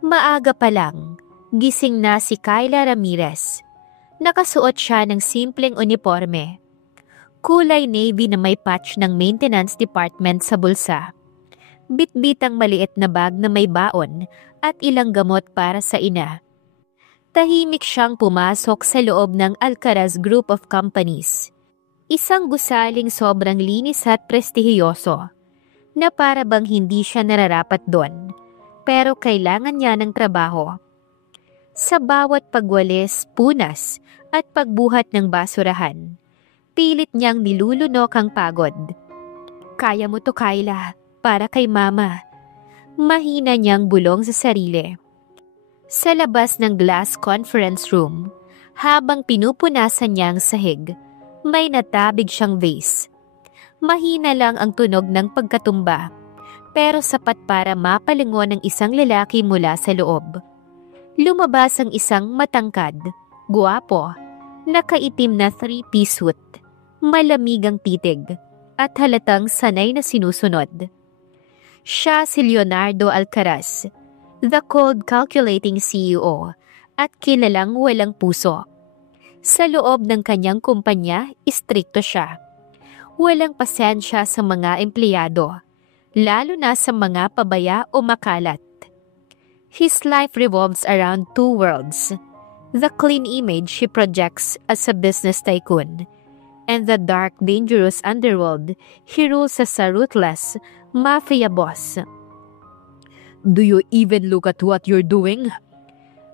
Maaga pa lang, gising na si Kyla Ramirez. Nakasuot siya ng simpleng uniforme. Kulay navy na may patch ng maintenance department sa bulsa. Bitbitang maliit na bag na may baon at ilang gamot para sa ina. Tahimik siyang pumasok sa loob ng Alcaraz Group of Companies. Isang gusaling sobrang linis at prestihiyoso, na para bang hindi siya nararapat doon, pero kailangan niya ng trabaho. Sa bawat pagwalis, punas at pagbuhat ng basurahan, pilit niyang nilulunok ang pagod. Kaya mo to, Kyla, para kay mama. Mahina niyang bulong sa sarili. Sa labas ng glass conference room, habang pinupunasan niya ang sahig, may natabig siyang vase. Mahina lang ang tunog ng pagkatumba, pero sapat para mapalingon ng isang lalaki mula sa loob. Lumabas ang isang matangkad, guwapo, nakaitim na three-piece suit, malamig ang titig, at halatang sanay na sinusunod. Siya si Leonardo Alcaraz, the cold calculating CEO at kilalang walang puso. Sa loob ng kanyang kumpanya, istrikto siya. Walang pasensya sa mga empleyado, lalo na sa mga pabaya o makalat. His life revolves around two worlds: the clean image he projects as a business tycoon, and the dark, dangerous underworld he rules as a ruthless mafia boss. Do you even look at what you're doing?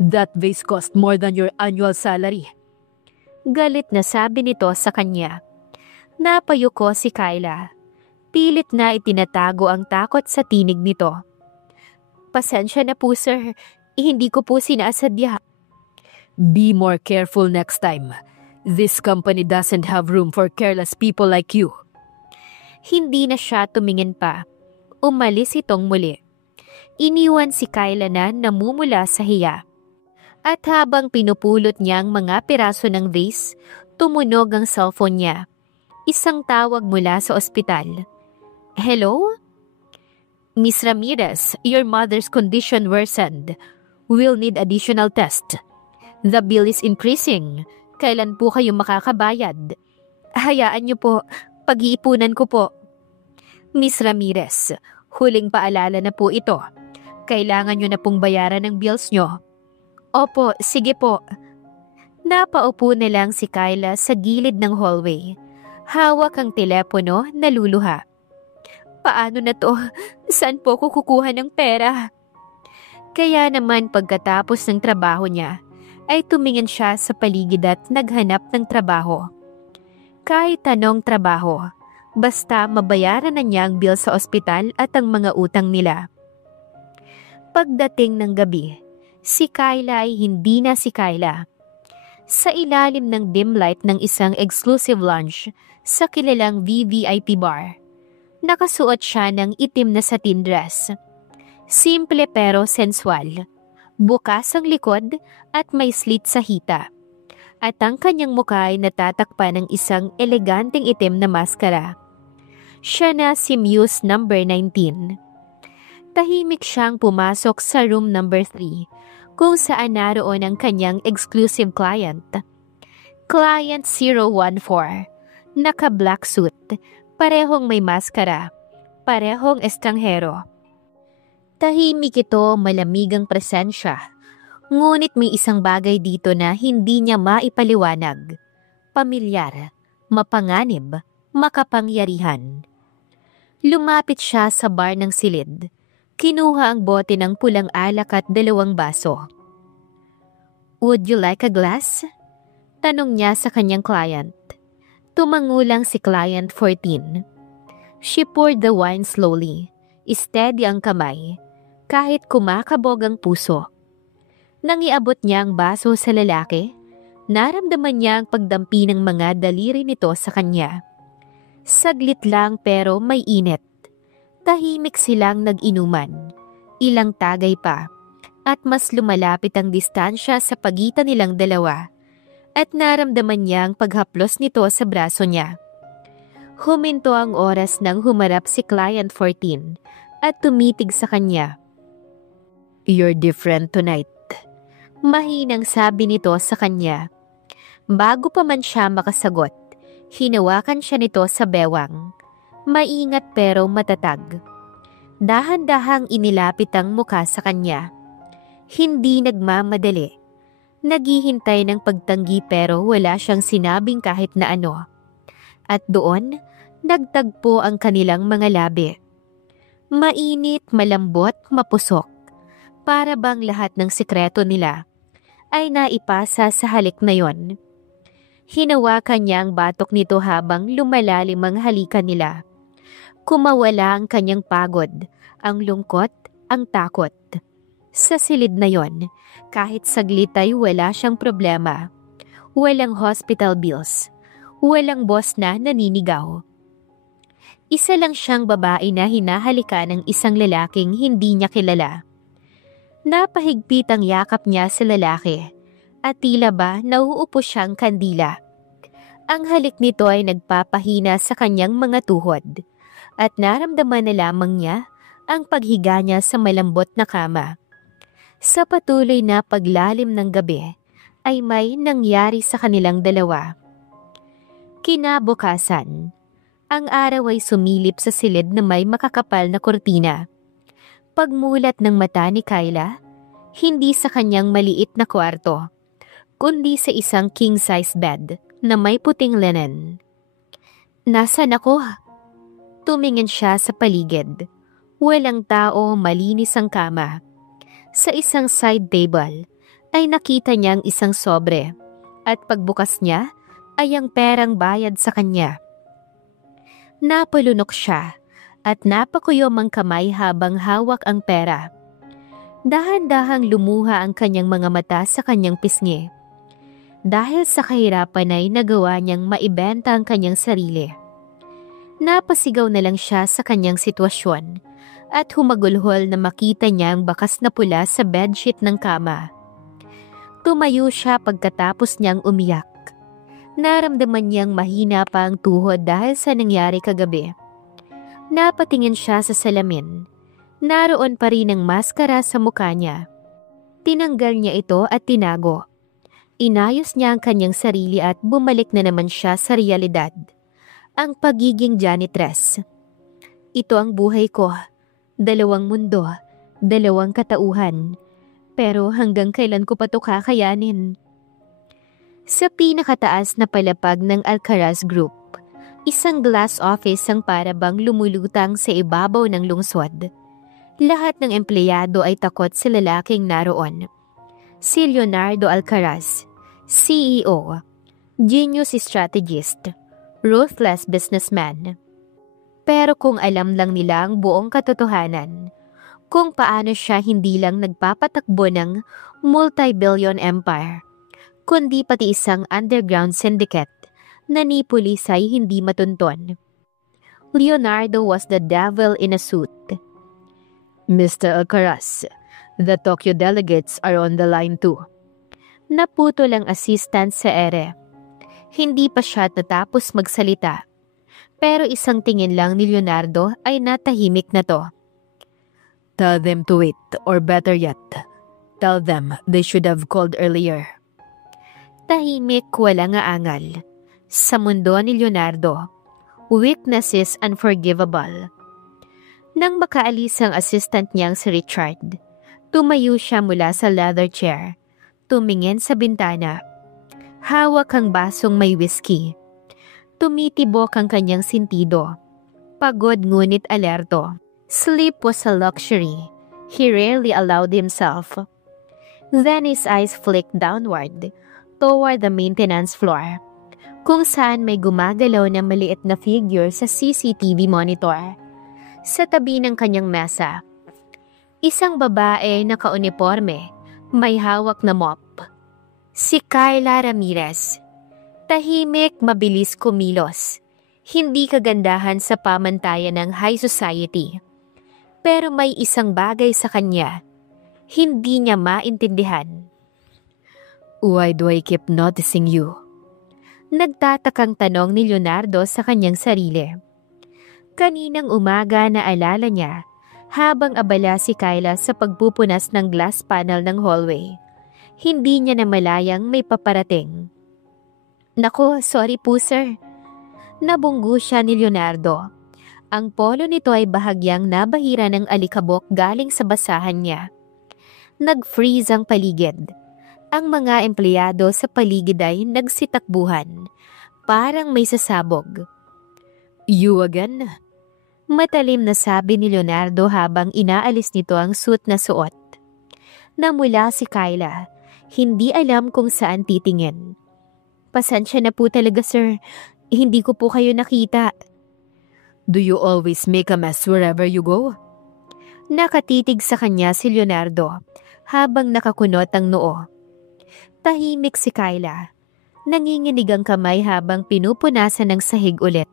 That vase cost more than your annual salary. Galit na sabi nito sa kanya. Napayuko si Kyla. Pilit na itinatago ang takot sa tinig nito. Pasensya na po, sir. Hindi ko po sinasadya. Be more careful next time. This company doesn't have room for careless people like you. Hindi na siya tumingin pa. Umalis itong muli. Iniwan si Kyla na namumula sa hiya. At habang pinupulot niya ang mga piraso ng vase, tumunog ang cellphone niya. Isang tawag mula sa ospital. Hello? Miss Ramirez, your mother's condition worsened. We'll need additional test. The bill is increasing. Kailan po kayo makakabayad? Hayaan niyo po, pag-iipunan ko po. Miss Ramirez, huling paalala na po ito. Kailangan niyo na pong bayaran ang bills niyo. Opo, sige po. Napaupo na lang si Kyla sa gilid ng hallway. Hawak ang telepono, naluluha. Paano na to? Saan po ko kukuha ng pera? Kaya naman pagkatapos ng trabaho niya, ay tumingin siya sa paligid at naghanap ng trabaho. Kahit anong trabaho, basta mabayaran na niya ang bill sa ospital at ang mga utang nila. Pagdating ng gabi, si Kyla ay hindi na si Kyla. Sa ilalim ng dim light ng isang exclusive lounge sa kilalang VVIP bar, nakasuot siya ng itim na satin dress. Simple pero sensual. Bukas ang likod at may slit sa hita. At ang kanyang mukha ay natatakpan ng isang eleganteng itim na maskara. Siya na si Muse number 19. Tahimik siyang pumasok sa room number 3, kung saan naroon ang kanyang exclusive client. Client 014, naka-black suit, parehong may maskara, parehong estranghero. Tahimik ito, malamig ang presensya. Ngunit may isang bagay dito na hindi niya maipaliwanag. Pamilyar, mapanganib, makapangyarihan. Lumapit siya sa bar ng silid. Kinuha ang bote ng pulang alak at 2 baso. Would you like a glass? Tanong niya sa kanyang client. Tumangulang si client 14. She poured the wine slowly. Steady ang kamay, kahit kumakabog ang puso. Nang iabot niya ang baso sa lalaki, naramdaman niya ang pagdampi ng mga daliri nito sa kanya. Saglit lang pero may init. Tahimik silang nag-inuman. Ilang tagay pa, at mas lumalapit ang distansya sa pagitan nilang dalawa, at naramdaman niya ang paghaplos nito sa braso niya. Huminto ang oras nang humarap si Client 14 at tumitig sa kanya. You're different tonight. Mahinang sabi nito sa kanya. Bago pa man siya makasagot, hinawakan siya nito sa bewang. Maingat pero matatag. Dahan-dahang inilapit ang muka sa kanya. Hindi nagmamadali. Naghihintay ng pagtanggi pero wala siyang sinabing kahit na ano. At doon, nagtagpo ang kanilang mga labi. Mainit, malambot, mapusok. Para bang lahat ng sikreto nila ay naipasa sa halik na yon. Hinawakan niya ang batok nito habang lumalalim ang halikan nila. Kumawala ang kanyang pagod, ang lungkot, ang takot. Sa silid na yon, kahit saglit ay wala siyang problema. Walang hospital bills. Walang boss na naninigaw. Isa lang siyang babae na hinahalikan ng isang lalaking hindi niya kilala. Napahigpit ang yakap niya sa lalaki at tila ba nauupo siyang kandila. Ang halik nito ay nagpapahina sa kanyang mga tuhod at naramdaman na lamang niya ang paghiga niya sa malambot na kama. Sa patuloy na paglalim ng gabi ay may nangyari sa kanilang dalawa. Kinabukasan, ang araw ay sumilip sa silid na may makakapal na kurtina. Pagmulat ng mata ni Kyla, hindi sa kanyang maliit na kwarto, kundi sa isang king-size bed na may puting linen. Nasaan ako? Tumingin siya sa paligid. Walang tao, malinis ang kama. Sa isang side table ay nakita niyang isang sobre at pagbukas niya ay ang perang bayad sa kanya. Napalunok siya at napakuyom ang kamay habang hawak ang pera. Dahan-dahang lumuha ang kanyang mga mata sa kanyang pisngi. Dahil sa kahirapan ay nagawa niyang maibenta ang kanyang sarili. Napasigaw na lang siya sa kanyang sitwasyon at humagulhol na makita niya ang bakas na pula sa bedsheet ng kama. Tumayo siya pagkatapos niyang umiyak. Naramdaman niyang mahina pa ang tuhod dahil sa nangyari kagabi. Napatingin siya sa salamin. Naroon pa rin ang maskara sa mukha niya. Tinanggal niya ito at tinago. Inayos niya ang kanyang sarili at bumalik na naman siya sa realidad. Ang pagiging janitress. Ito ang buhay ko. 2 mundo, 2 katauhan. Pero hanggang kailan ko pa ito kakayanin? Sa pinakataas na palapag ng Alcaraz Group, isang glass office ang parabang lumulutang sa ibabaw ng lungsod. Lahat ng empleyado ay takot sa lalaking naroon. Si Leonardo Alcaraz, CEO, genius strategist, ruthless businessman. Pero kung alam lang nila ang buong katotohanan, kung paano siya hindi lang nagpapatakbo ng multi-billion empire, kundi pati isang underground syndicate na ni pulis ay hindi matunton. Leonardo was the devil in a suit. Mr. Alcaraz, the Tokyo delegates are on the line too. Naputol ang assistant sa ere. Hindi pa siya natapos magsalita. Pero isang tingin lang ni Leonardo ay natahimik na to. Tell them to wait, or better yet, tell them they should have called earlier. Tahimik, walang aangal. Sa mundo ni Leonardo, weakness is unforgivable. Nang makaalis ang assistant niyang si Richard, tumayo siya mula sa leather chair, tumingin sa bintana. Hawak ang basong may whiskey. Tumitibok ang kanyang sintido. Pagod ngunit alerto. Sleep was a luxury he rarely allowed himself. Then his eyes flicked downward, toward the maintenance floor, kung saan may gumagalaw na maliit na figure sa CCTV monitor. Sa tabi ng kanyang mesa, isang babae naka-uniforme, may hawak na mop. Si Kyla Ramirez. Tahimik, mabilis kumilos. Hindi kagandahan sa pamantayan ng high society. Pero may isang bagay sa kanya, hindi niya maintindihan. Why do I keep noticing you? Nagtatakang tanong ni Leonardo sa kanyang sarili. Kaninang umaga naalala niya habang abala si Kyla sa pagpupunas ng glass panel ng hallway. Hindi niya namalayang may paparating. Nako, sorry po sir. Nabunggo siya ni Leonardo. Ang polo nito ay bahagyang nabahira ng alikabok galing sa basahan niya. Nag-freeze ang paligid. Ang mga empleyado sa paligid ay nagsitakbuhan. Parang may sasabog. You again? Matalim na sabi ni Leonardo habang inaalis nito ang suit na suot. Namula si Kyla. Hindi alam kung saan titingin. Pasensya na po talaga sir. Hindi ko po kayo nakita. Do you always make a mess wherever you go? Nakatitig sa kanya si Leonardo habang nakakunot ang noo. Tahimik si Kyla. Nanginginig ang kamay habang pinupunasan ng sahig ulit.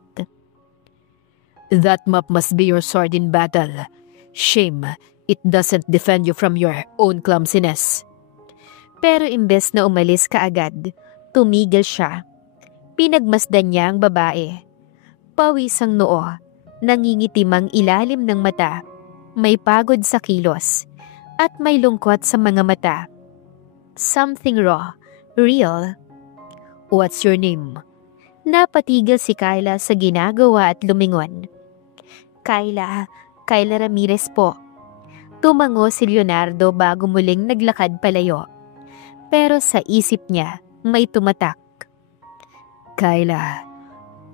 That mop must be your sword in battle. Shame, it doesn't defend you from your own clumsiness. Pero imbes na umalis kaagad, tumigil siya. Pinagmasdan niya ang babae. Pawis ang noo, nangingitim ang ilalim ng mata, may pagod sa kilos, at may lungkot sa mga mata. Something raw, real. What's your name? Napatigil si Kyla sa ginagawa at lumingon. Kyla Ramirez po. Tumango si Leonardo bago muling naglakad palayo. Pero sa isip niya, may tumatak. Kyla,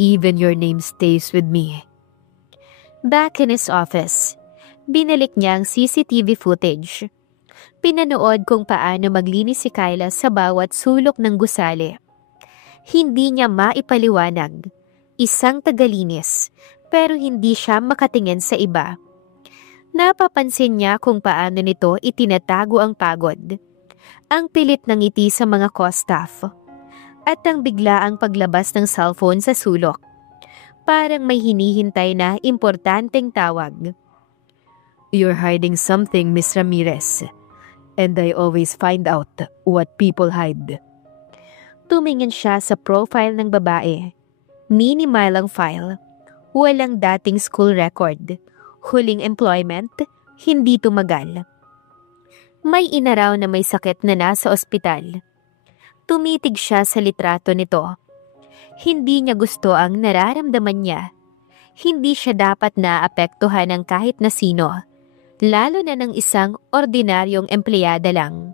even your name stays with me. Back in his office, binalik niya ang CCTV footage. Pinanood kung paano maglinis si Kyla sa bawat sulok ng gusali. Hindi niya maipaliwanag. Isang tagalinis, pero hindi siya makatingin sa iba. Napapansin niya kung paano nito itinatago ang pagod. Ang pilit ng ngiti sa mga co-staff. At ang biglaang paglabas ng cellphone sa sulok. Parang may hinihintay na importanteng tawag. You're hiding something, Miss Ramirez. And I always find out what people hide. Tumingin siya sa profile ng babae. Minimal ang file. Walang dating school record. Huling employment, hindi tumagal. May inaraw na may sakit na nasa ospital. Tumitig siya sa litrato nito. Hindi niya gusto ang nararamdaman niya. Hindi siya dapat naapektuhan ng kahit na sino. Lalo na ng isang ordinaryong empleyada lang.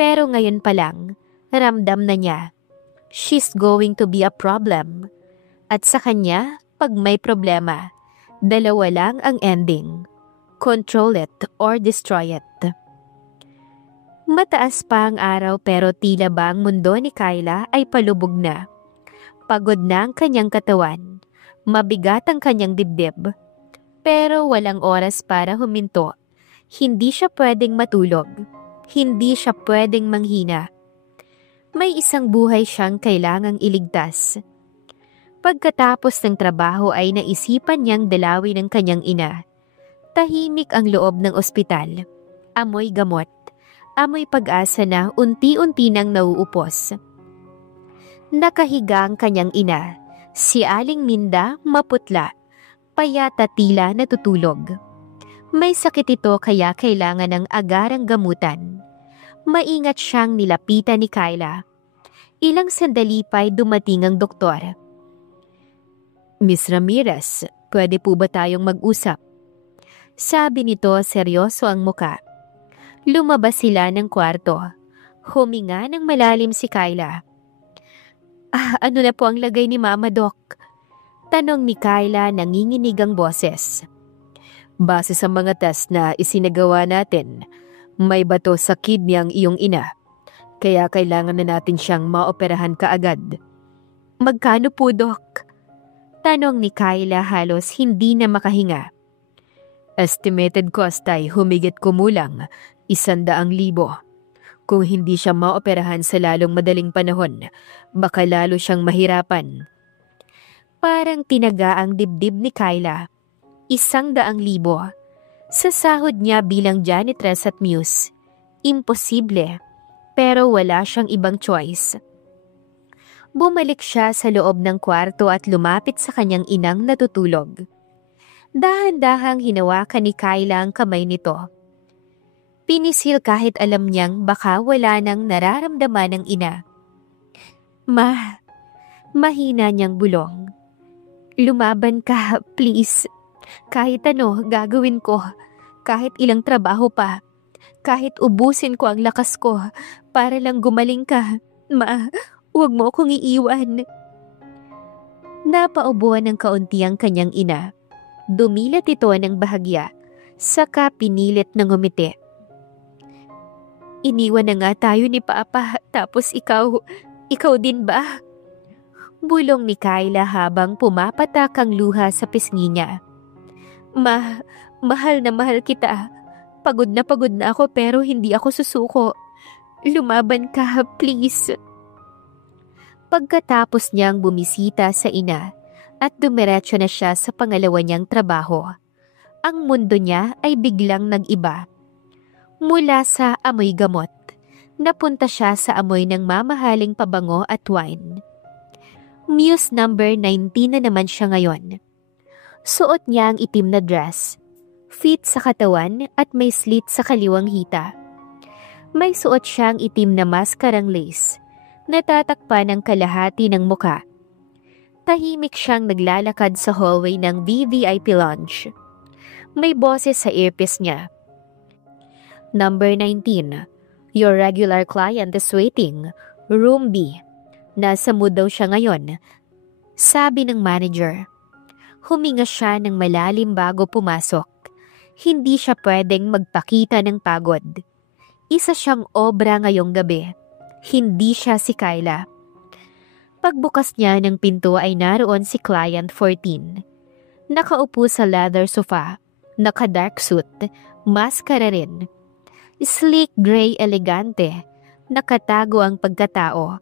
Pero ngayon pa lang, ramdam na niya. She's going to be a problem. At sa kanya, pag may problema, dalawa lang ang ending. Control it or destroy it. Mataas pa ang araw pero tila ba ang mundo ni Kyla ay palubog na. Pagod na ang kanyang katawan. Mabigat ang kanyang dibdib. Pero walang oras para huminto. Hindi siya pwedeng matulog. Hindi siya pwedeng manghina. May isang buhay siyang kailangang iligtas. Pagkatapos ng trabaho ay naisipan niyang dalawin ang kanyang ina. Tahimik ang loob ng ospital. Amoy gamot. Amoy pag-asa na unti-unti nang nauupos. Nakahiga ang kanyang ina. Si Aling Minda maputla. Payat at tila natutulog. May sakit ito kaya kailangan ng agarang gamutan. Maingat siyang nilapitan ni Kyla. Ilang sandali pa'y dumating ang doktor. Miss Ramirez, pwede po ba tayong mag-usap? Sabi nito seryoso ang muka. Lumabas sila ng kwarto. Huminga ng malalim si Kyla. Ano na po ang lagay ni Mama Doc? Tanong ni Kyla nanginginig ang boses. Base sa mga test na isinagawa natin, may bato sa kidney ang iyong ina. Kaya kailangan na natin siyang maoperahan kaagad. Magkano po, Doc? Tanong ni Kyla halos hindi na makahinga. Estimated cost ay humigit kumulang 100,000. Kung hindi siya maoperahan sa lalong madaling panahon, baka lalo siyang mahirapan. Parang tinaga ang dibdib ni Kyla. 100,000. Sa sahod niya bilang janitress at muse. Imposible. Pero wala siyang ibang choice. Bumalik siya sa loob ng kwarto at lumapit sa kanyang inang natutulog. Dahan-dahang hinawakan ni Kyla ang kamay nito. Pinisil kahit alam niyang baka wala nang nararamdaman ng ina. Mahina niyang bulong. Lumaban ka, please. Kahit ano, gagawin ko. Kahit ilang trabaho pa. Kahit ubusin ko ang lakas ko para lang gumaling ka. Huwag mo akong iiwan. Napaubuan ng kaunti ang kanyang ina. Dumilat ito ng bahagya, saka pinilit ng ngumiti. Iniwan na nga tayo ni Papa, tapos ikaw din ba? Bulong ni Kyla habang pumapatak ang luha sa pisngi niya. Mahal na mahal kita. Pagod na ako pero hindi ako susuko. Lumaban ka, please. Pagkatapos niyang bumisita sa ina at dumiretso na siya sa pangalawa niyang trabaho, ang mundo niya ay biglang nag-iba. Mula sa amoy gamot, napunta siya sa amoy ng mamahaling pabango at wine. Muse number 19 na naman siya ngayon. Suot niya ang itim na dress, fit sa katawan at may slit sa kaliwang hita. May suot siyang itim na maskarang lace, natatakpan ng kalahati ng muka. Tahimik siyang naglalakad sa hallway ng VVIP lounge. May boses sa earpiece niya. Number 19. Your regular client is waiting. Room B. Nasa mood daw siya ngayon, sabi ng manager. Huminga siya ng malalim bago pumasok. Hindi siya pwedeng magpakita ng pagod. Isa siyang obra ngayong gabi. Hindi siya si Kyla. Pagbukas niya ng pinto ay naroon si Client 14. Nakaupo sa leather sofa, naka-dark suit, maskara rin. Sleek gray elegante, nakatago ang pagkatao.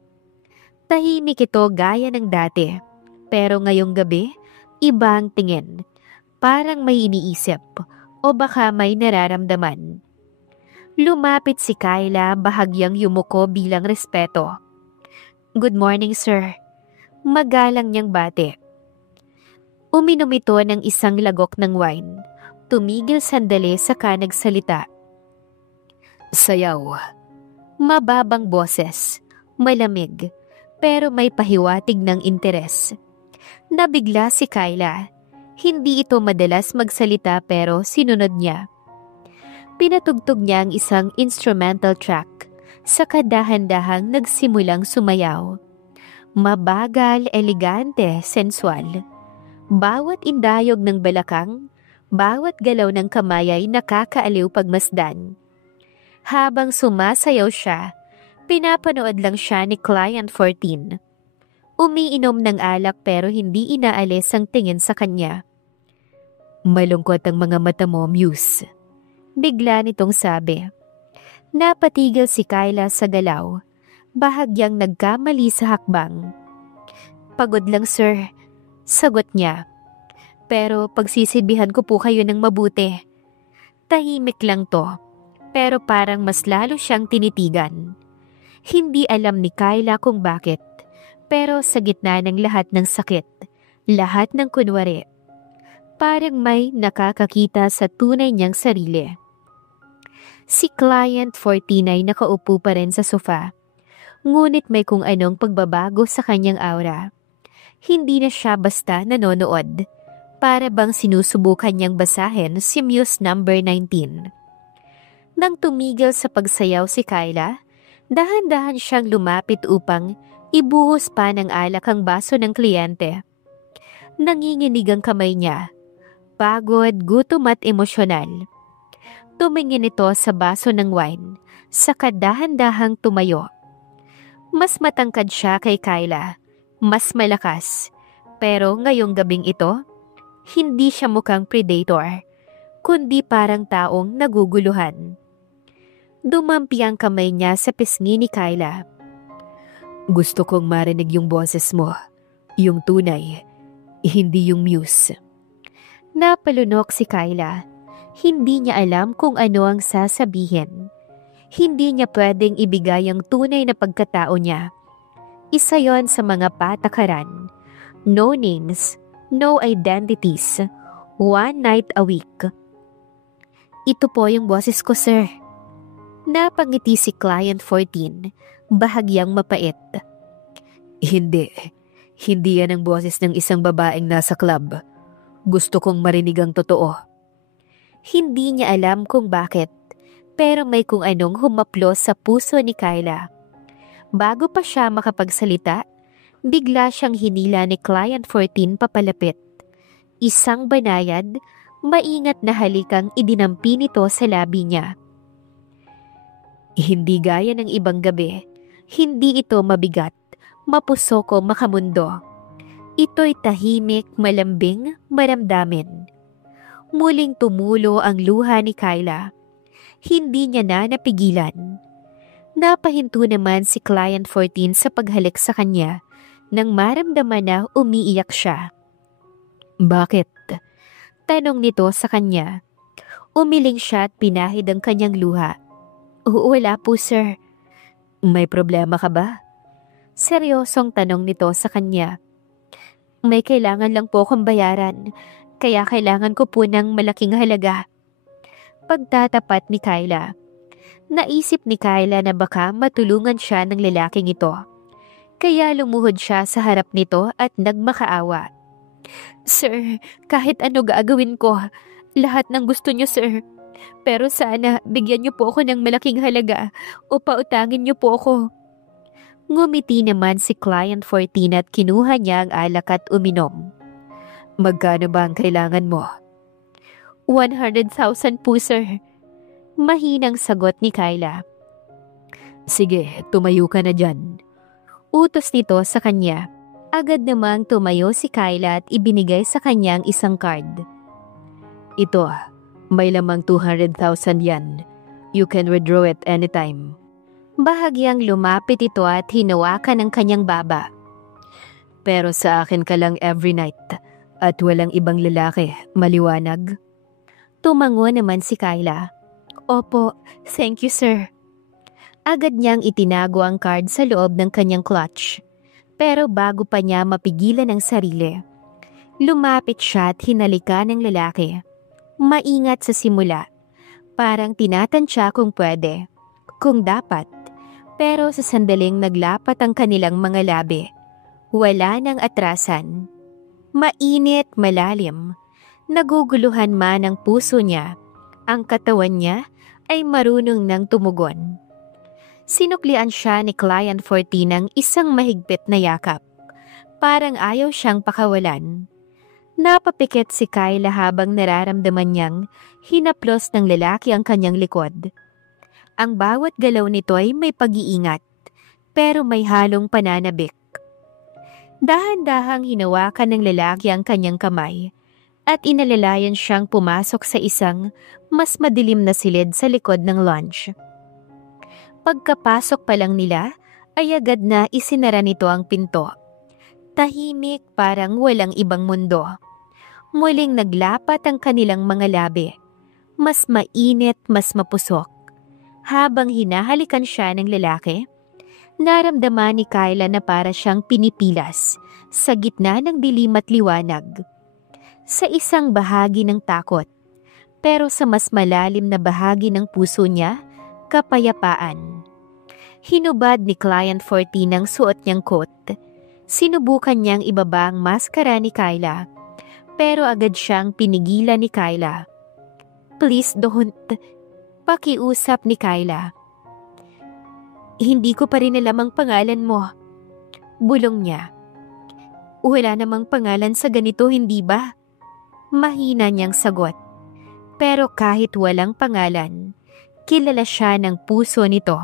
Tahimik ito gaya ng dati, pero ngayong gabi, iba ang tingin. Parang may iniisip o baka may nararamdaman. Lumapit si Kyla, bahagyang yumuko bilang respeto. Good morning, sir. Magalang niyang bati. Uminom ito ng isang lagok ng wine. Tumigil sandali saka nagsalita. Sayaw. Mababang boses, malamig, pero may pahiwatig ng interes. Nabigla si Kyla. Hindi ito madalas magsalita pero sinunod niya. Pinatugtog niya ang isang instrumental track, saka dahan-dahang nagsimulang sumayaw. Mabagal, elegante, sensual. Bawat indayog ng balakang, bawat galaw ng kamay ay nakakaaliw pagmasdan. Habang sumasayaw siya, pinapanood lang siya ni Client 14. Umiinom ng alak pero hindi inaalis ang tingin sa kanya. Malungkot ang mga mata mo, Muse. Bigla nitong sabi. Napatigil si Kyla sa galaw, bahagyang nagkamali sa hakbang. Pagod lang, sir. Sagot niya. Pero pagsisibihan ko po kayo ng mabuti. Tahimik lang to. Pero parang mas lalo siyang tinitigan. Hindi alam ni Kyla kung bakit, pero sa gitna ng lahat ng sakit, lahat ng kunwari, parang may nakakakita sa tunay niyang sarili. Si Client 14 ay nakaupo pa rin sa sofa, ngunit may kung anong pagbabago sa kanyang aura. Hindi na siya basta nanonood, para bang sinusubukan niyang basahin si Muse number 19. Nang tumigil sa pagsayaw si Kyla, dahan-dahan siyang lumapit upang ibuhos pa ng alak ang baso ng kliyente. Nanginginig ang kamay niya. Pagod, gutom at emosyonal. Tumingin ito sa baso ng wine, saka dahan-dahang tumayo. Mas matangkad siya kay Kyla, mas malakas. Pero ngayong gabing ito, hindi siya mukhang predator, kundi parang taong naguguluhan. Dumampi ang kamay niya sa pisngi ni Kyla. Gusto kong marinig yung boses mo, yung tunay, hindi yung Muse. Napalunok si Kyla. Hindi niya alam kung ano ang sasabihin. Hindi niya pwedeng ibigay ang tunay na pagkatao niya. Isa yon sa mga patakaran. No names, no identities, one night a week. Ito po yung boses ko, sir. Napangiti si Client 14, bahagyang mapait. Hindi. Hindi yan ang boses ng isang babaeng nasa club. Gusto kong marinig ang totoo. Hindi niya alam kung bakit, pero may kung anong humaplos sa puso ni Kyla. Bago pa siya makapagsalita, bigla siyang hinila ni Client 14 papalapit. Isang banayad, maingat na halikang idinampi nito sa labi niya. Hindi gaya ng ibang gabi, hindi ito mabigat, mapusok o makamundo. Ito'y tahimik, malambing, maramdamin. Muling tumulo ang luha ni Kyla. Hindi niya na napigilan. Napahinto naman si Client 14 sa paghalik sa kanya nang maramdaman na umiiyak siya. Bakit? Tanong nito sa kanya. Umiling siya at pinahid ang kanyang luha. Wala po, sir. May problema ka ba? Seryosong tanong nito sa kanya. May kailangan lang po akong bayaran, kaya kailangan ko po ng malaking halaga. Pagtatapat ni Kyla. Naisip ni Kyla na baka matulungan siya ng lalaking ito. Kaya lumuhod siya sa harap nito at nagmakaawa. Sir, kahit ano gagawin ko, lahat ng gusto niyo, sir. Pero sana bigyan niyo po ako ng malaking halaga o pautangin niyo po ako. Ngumiti naman si Client 14 at kinuha niya ang alak at uminom. Magkano ba ang kailangan mo? 100,000 po, sir. Mahinang sagot ni Kyla. Sige, tumayo ka na dyan. Utos nito sa kanya. Agad namang tumayo si Kyla at ibinigay sa kanya ang isang card. Ito, may lamang 200,000 yan. You can withdraw it anytime. Bahagyang lumapit ito at hinawakan ang kanyang baba. Pero sa akin ka lang every night at walang ibang lalaki, maliwanag? Tumango naman si Kyla. Opo, thank you, sir. Agad niyang itinago ang card sa loob ng kanyang clutch. Pero bago pa niya mapigilan ang sarili, lumapit siya at hinalikan ng lalaki. Maingat sa simula, parang tinatansya kung pwede, kung dapat. Pero sa sandaling naglapat ang kanilang mga labi, wala nang atrasan. Mainit, malalim, naguguluhan man ang puso niya, ang katawan niya ay marunong nang tumugon. Sinuklian siya ni Client 14 ng isang mahigpit na yakap. Parang ayaw siyang pakawalan. Napapikit si Kyla habang nararamdaman niyang hinaplos ng lalaki ang kanyang likod. Ang bawat galaw nito ay may pag-iingat, pero may halong pananabik. Dahan-dahang hinawakan ng lalaki ang kanyang kamay at inalalayan siyang pumasok sa isang mas madilim na silid sa likod ng lounge. Pagkapasok pa lang nila, ay agad na isinara nito ang pinto. Tahimik, parang walang ibang mundo. Muling naglapat ang kanilang mga labi. Mas mainit, mas mapusok. Habang hinahalikan siya ng lalaki, naramdaman ni Kyla na para siyang pinipilas sa gitna ng dilim at liwanag. Sa isang bahagi ng takot, pero sa mas malalim na bahagi ng puso niya, kapayapaan. Hinubad ni Client 14 ang suot niyang coat. Sinubukan niyang ibaba ang maskara ni Kyla, pero agad siyang pinigilan ni Kyla. Please don't. Pakiusap ni Kyla. Hindi ko pa rin alam ang pangalan mo. Bulong niya. Wala namang pangalan sa ganito, hindi ba? Mahina niyang sagot. Pero kahit walang pangalan, kilala siya ng puso nito.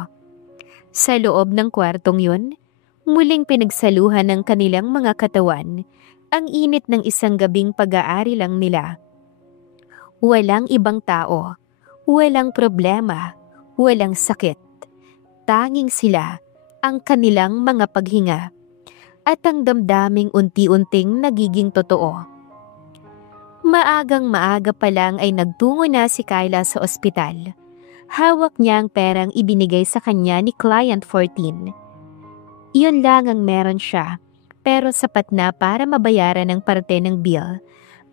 Sa loob ng kwartong yun, muling pinagsaluhan ng kanilang mga katawan ang init ng isang gabing pag-aari lang nila. Walang ibang tao, walang problema, walang sakit. Tanging sila, ang kanilang mga paghinga, at ang damdaming unti-unting nagiging totoo. Maagang-maaga pa lang ay nagtungo na si Kyla sa ospital. Hawak niya ang perang ibinigay sa kanya ni Client 14. Iyon lang ang meron siya, pero sapat na para mabayaran ang parte ng bill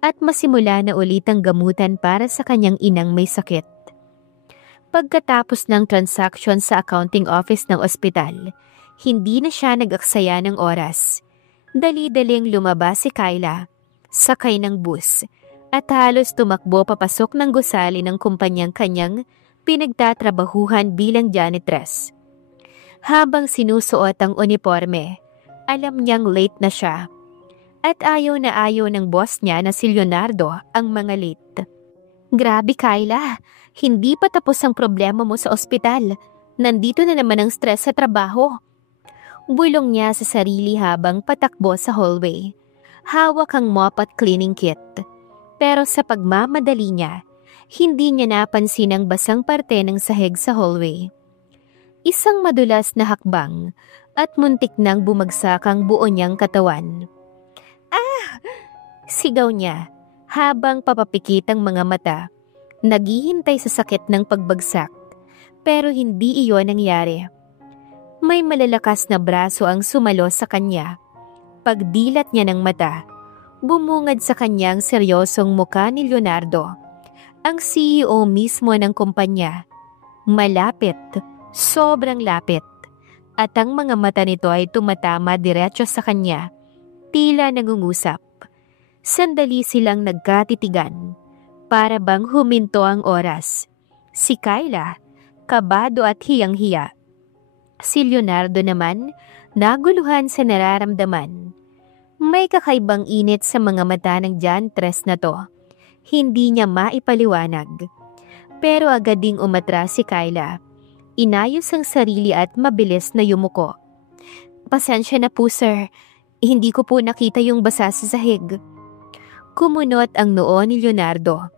at masimula na ulit ang gamutan para sa kanyang inang may sakit. Pagkatapos ng transaction sa accounting office ng ospital, hindi na siya nag-aksaya ng oras. Dali-daling lumabas si Kyla, sakay ng bus, at halos tumakbo papasok ng gusali ng kumpanyang kanyang pinagtatrabahuhan bilang janitress. Habang sinusuot ang uniforme, alam niyang late na siya. At ayaw ng boss niya na si Leonardo ang mga late. Grabe Kyla, hindi pa tapos ang problema mo sa ospital. Nandito na naman ang stress sa trabaho. Bulong niya sa sarili habang patakbo sa hallway. Hawak ang mop at cleaning kit. Pero sa pagmamadali niya, hindi niya napansin ang basang parte ng sahig sa hallway. Isang madulas na hakbang at muntik nang bumagsak ang buo niyang katawan. Sigaw niya habang papapikit ang mga mata. Naghihintay sa sakit ng pagbagsak, pero hindi iyon nangyari. May malalakas na braso ang sumalo sa kanya. Pagdilat niya ng mata, bumungad sa kanyang seryosong muka ni Leonardo, ang CEO mismo ng kumpanya. Malapit, sobrang lapit, at ang mga mata nito ay tumatama diretso sa kanya, tila nangungusap. Sandali silang nagkatitigan, para bang huminto ang oras. Si Kyla, kabado at hiyang-hiya. Si Leonardo naman, naguluhan sa nararamdaman. May kakaibang init sa mga mata ng janitress na to. Hindi niya maipaliwanag. Pero agad ding umatras si Kyla. Inayos ang sarili at mabilis na yumuko. Pasensya na po sir, hindi ko po nakita yung basa sa sahig. Kumunot ang noo ni Leonardo.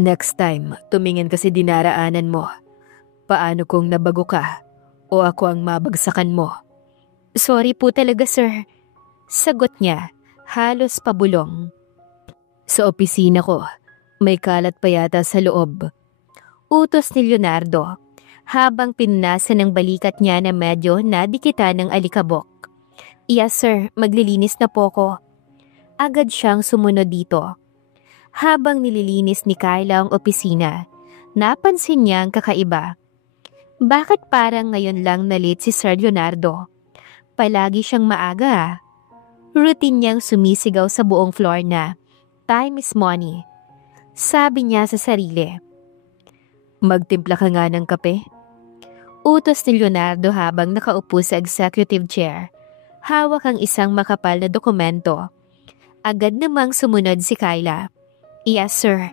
Next time, tumingin kasi dinaraanan mo. Paano kung nabago ka o ako ang mabagsakan mo? Sorry po talaga sir. Sagot niya, halos pabulong. Sa opisina ko, may kalat pa yata sa loob. Utos ni Leonardo, habang pinasa ng balikat niya na medyo nadikitan ng alikabok. Yes sir, maglilinis na po ko. Agad siyang sumunod dito. Habang nililinis ni Kyla ang opisina, napansin niya ang kakaiba. Bakit parang ngayon lang na-late si Sir Leonardo? Palagi siyang maaga. Routine niyang sumisigaw sa buong floor na, time is money. Sabi niya sa sarili. Magtimpla ka nga ng kape. Utos ni Leonardo habang nakaupo sa executive chair. Hawak ang isang makapal na dokumento. Agad namang sumunod si Kyla. Yes sir.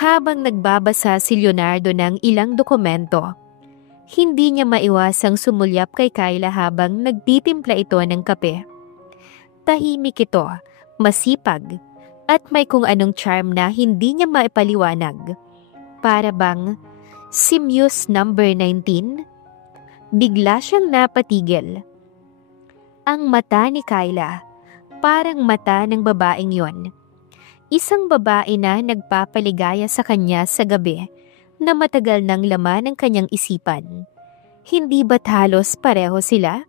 Habang nagbabasa si Leonardo ng ilang dokumento, hindi niya maiwasang sumulyap kay Kyla habang nagtitimpla ito ng kape. Tahimik ito, masipag, at may kung anong charm na hindi niya maipaliwanag. Para bang si Muse number 19? Bigla siyang napatigil. Ang mata ni Kyla, parang mata ng babaeng yon. Isang babae na nagpapaligaya sa kanya sa gabi na matagal nang laman ng kanyang isipan. Hindi ba't halos pareho sila?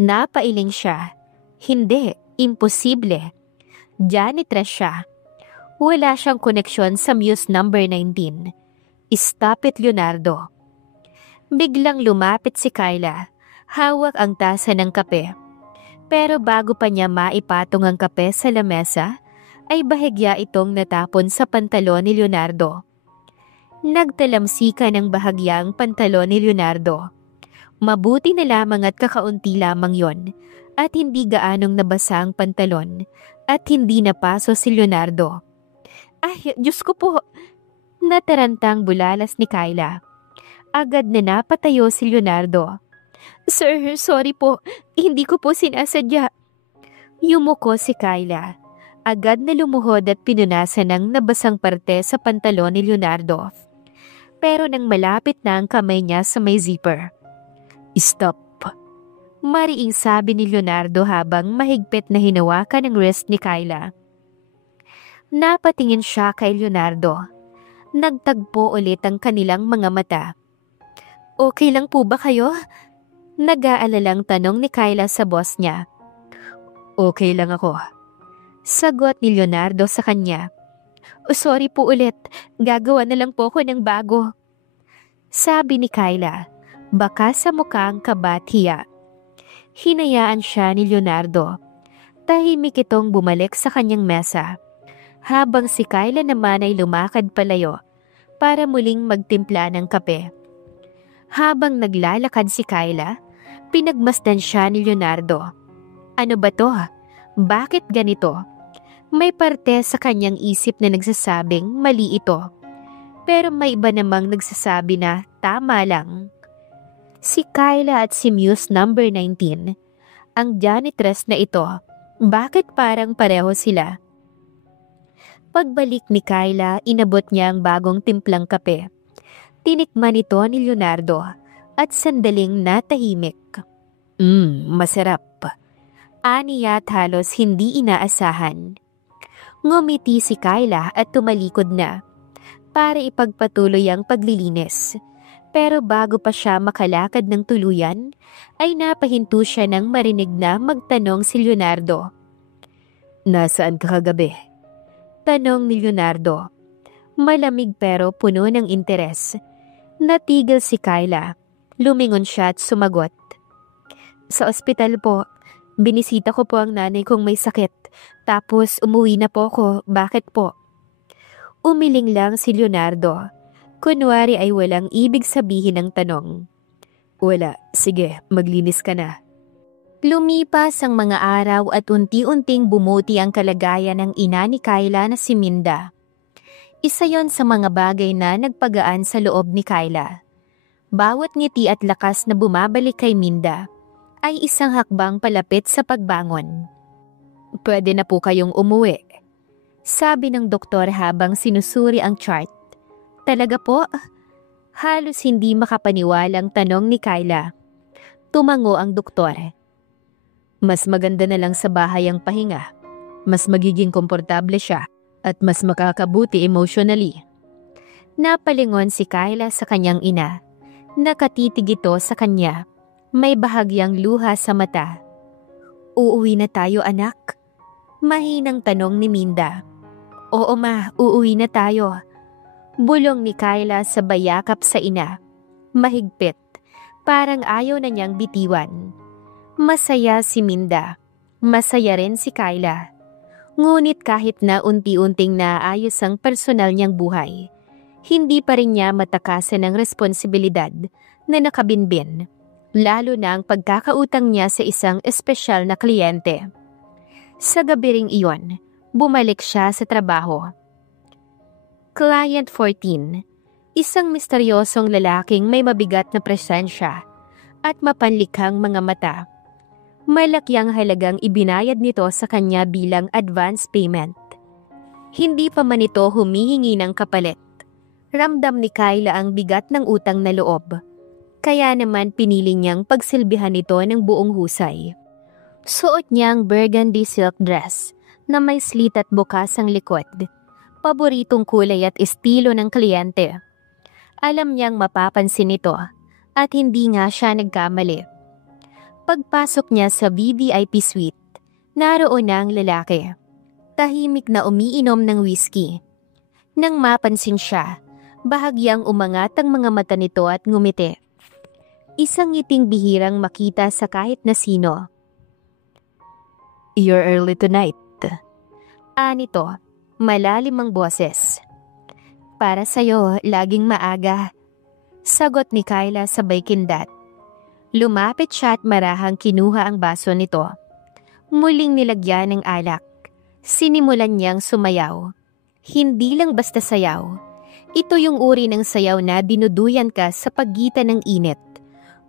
Napailing siya. Hindi, imposible. Janitress siya. Wala siyang koneksyon sa Muse number 19. Stop it, Leonardo. Biglang lumapit si Kyla. Hawak ang tasa ng kape. Pero bago pa niya maipatong ang kape sa lamesa, ay bahagya itong natapon sa pantalon ni Leonardo. Nagtalamsika ng bahagya ang pantalon ni Leonardo. Mabuti na lamang at kakaunti lamang yon, at hindi gaanong nabasa ang pantalon, at hindi napaso si Leonardo. Ay, Diyos ko po! Natarantang bulalas ni Kyla. Agad na napatayo si Leonardo. Sir, sorry po. Hindi ko po sinasadya. Yumuko si Kyla. Agad na lumuhod at pinunasan ng nabasang parte sa pantalon ni Leonardo. Pero nang malapit na ang kamay niya sa may zipper. Stop. Mariing sabi ni Leonardo habang mahigpit na hinawakan ang wrist ni Kyla. Napatingin siya kay Leonardo. Nagtagpo ulit ang kanilang mga mata. Okay lang po ba kayo? Nag-aalalang tanong ni Kyla sa boss niya. Okay lang ako. Sagot ni Leonardo sa kanya. Sorry po ulit, gagawa na lang po ako ng bago. Sabi ni Kyla, baka sa mukhang kabat-hiya. Hinayaan siya ni Leonardo. Tahimik itong bumalik sa kanyang mesa, habang si Kyla naman ay lumakad palayo para muling magtimpla ng kape. Habang naglalakad si Kyla, pinagmasdan siya ni Leonardo. Ano ba to? Bakit ganito? May parte sa kanyang isip na nagsasabing mali ito. Pero may iba namang nagsasabi na tama lang. Si Kyla at si Muse number 19, ang janitress na ito, bakit parang pareho sila? Pagbalik ni Kyla, inabot niya ang bagong timplang kape. Tinikman ito ni Leonardo at sandaling natahimik. Masarap. Aniya at halos hindi inaasahan. Ngumiti si Kyla at tumalikod na para ipagpatuloy ang paglilinis. Pero bago pa siya makalakad ng tuluyan, ay napahinto siya nang marinig na magtanong si Leonardo. Nasaan ka kagabi? Tanong ni Leonardo. Malamig pero puno ng interes. Natigil si Kyla. Lumingon siya at sumagot. Sa ospital po. Binisita ko po ang nanay kong may sakit. Tapos umuwi na po ako. Bakit po? Umiling lang si Leonardo. Kunwari ay walang ibig sabihin ng tanong. Wala. Sige, maglinis ka na. Lumipas ang mga araw at unti-unting bumuti ang kalagayan ng ina ni Kyla na si Minda. Isa yon sa mga bagay na nagpagaan sa loob ni Kyla. Bawat ngiti at lakas na bumabalik kay Minda ay isang hakbang palapit sa pagbangon. Pwede na po kayong umuwi, sabi ng doktor habang sinusuri ang chart. Talaga po? Halos hindi makapaniwalang tanong ni Kyla. Tumango ang doktor. Mas maganda na lang sa bahay ang pahinga. Mas magiging komportable siya at mas makakabuti emotionally. Napalingon si Kyla sa kanyang ina. Nakatitig ito sa kanya. May bahagyang luha sa mata. Uuwi na tayo, anak? Mahinang tanong ni Minda. Oo ma, uuwi na tayo. Bulong ni Kyla sa bayakap sa ina. Mahigpit, parang ayaw na niyang bitiwan. Masaya si Minda. Masaya rin si Kyla. Ngunit kahit na unti-unting naayos ang personal niyang buhay, hindi pa rin niya matakasan ng responsibilidad na nakabinbin. Lalo na ang pagkakautang niya sa isang espesyal na kliyente. Sa gabi ring iyon, bumalik siya sa trabaho. Client 14, isang misteryosong lalaking may mabigat na presensya at mapanlikhang mga mata. Malaki ang halagang ibinayad nito sa kanya bilang advance payment. Hindi pa man ito humihingi ng kapalit. Ramdam ni Kyla ang bigat ng utang na loob. Kaya naman pinili niyang pagsilbihan ito ng buong husay. Suot niya ang burgundy silk dress na may slit at bukas ang likod. Paboritong kulay at estilo ng kliyente. Alam niyang mapapansin ito at hindi nga siya nagkamali. Pagpasok niya sa VVIP suite, naroon na ang lalaki. Tahimik na umiinom ng whiskey. Nang mapansin siya, bahagyang umangat ang mga mata nito at ngumiti. Isang ngiting bihirang makita sa kahit na sino. You're early tonight. Anito, malalim ang boses. Para sa'yo, laging maaga. Sagot ni Kyla sabay kindat. Lumapit siya at marahang kinuha ang baso nito. Muling nilagyan ng alak. Sinimulan niyang sumayaw. Hindi lang basta sayaw. Ito yung uri ng sayaw na dinuduyan ka sa pagitan ng init.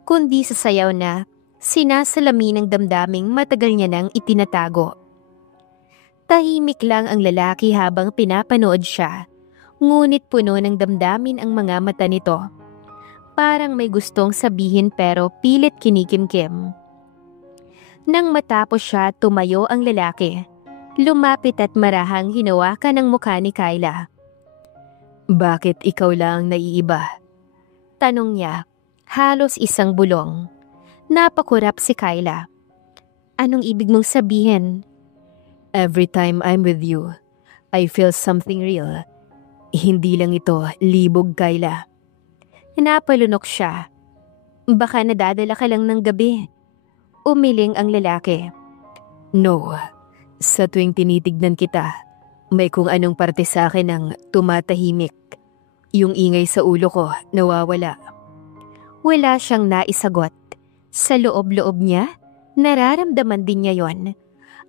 Kundi sa sayaw na sinasalamin ng damdaming matagal niya nang itinatago. Tahimik lang ang lalaki habang pinapanood siya, ngunit puno ng damdamin ang mga mata nito. Parang may gustong sabihin pero pilit kinikimkim. Nang matapos siya, tumayo ang lalaki. Lumapit at marahang hinawakan ang mukha ni Kyla. Bakit ikaw lang naiiba? Tanong niya. Halos isang bulong. Napakurap si Kyla. Anong ibig mong sabihin? Every time I'm with you, I feel something real. Hindi lang ito libog, Kyla. Napalunok siya. Baka nadadala ka lang ng gabi. Umiling ang lalaki. No, sa tuwing tinitignan kita, may kung anong parte sa akin ang tumatahimik. Yung ingay sa ulo ko, nawawala. Wala siyang naisagot. Sa loob-loob niya, nararamdaman din niya yon.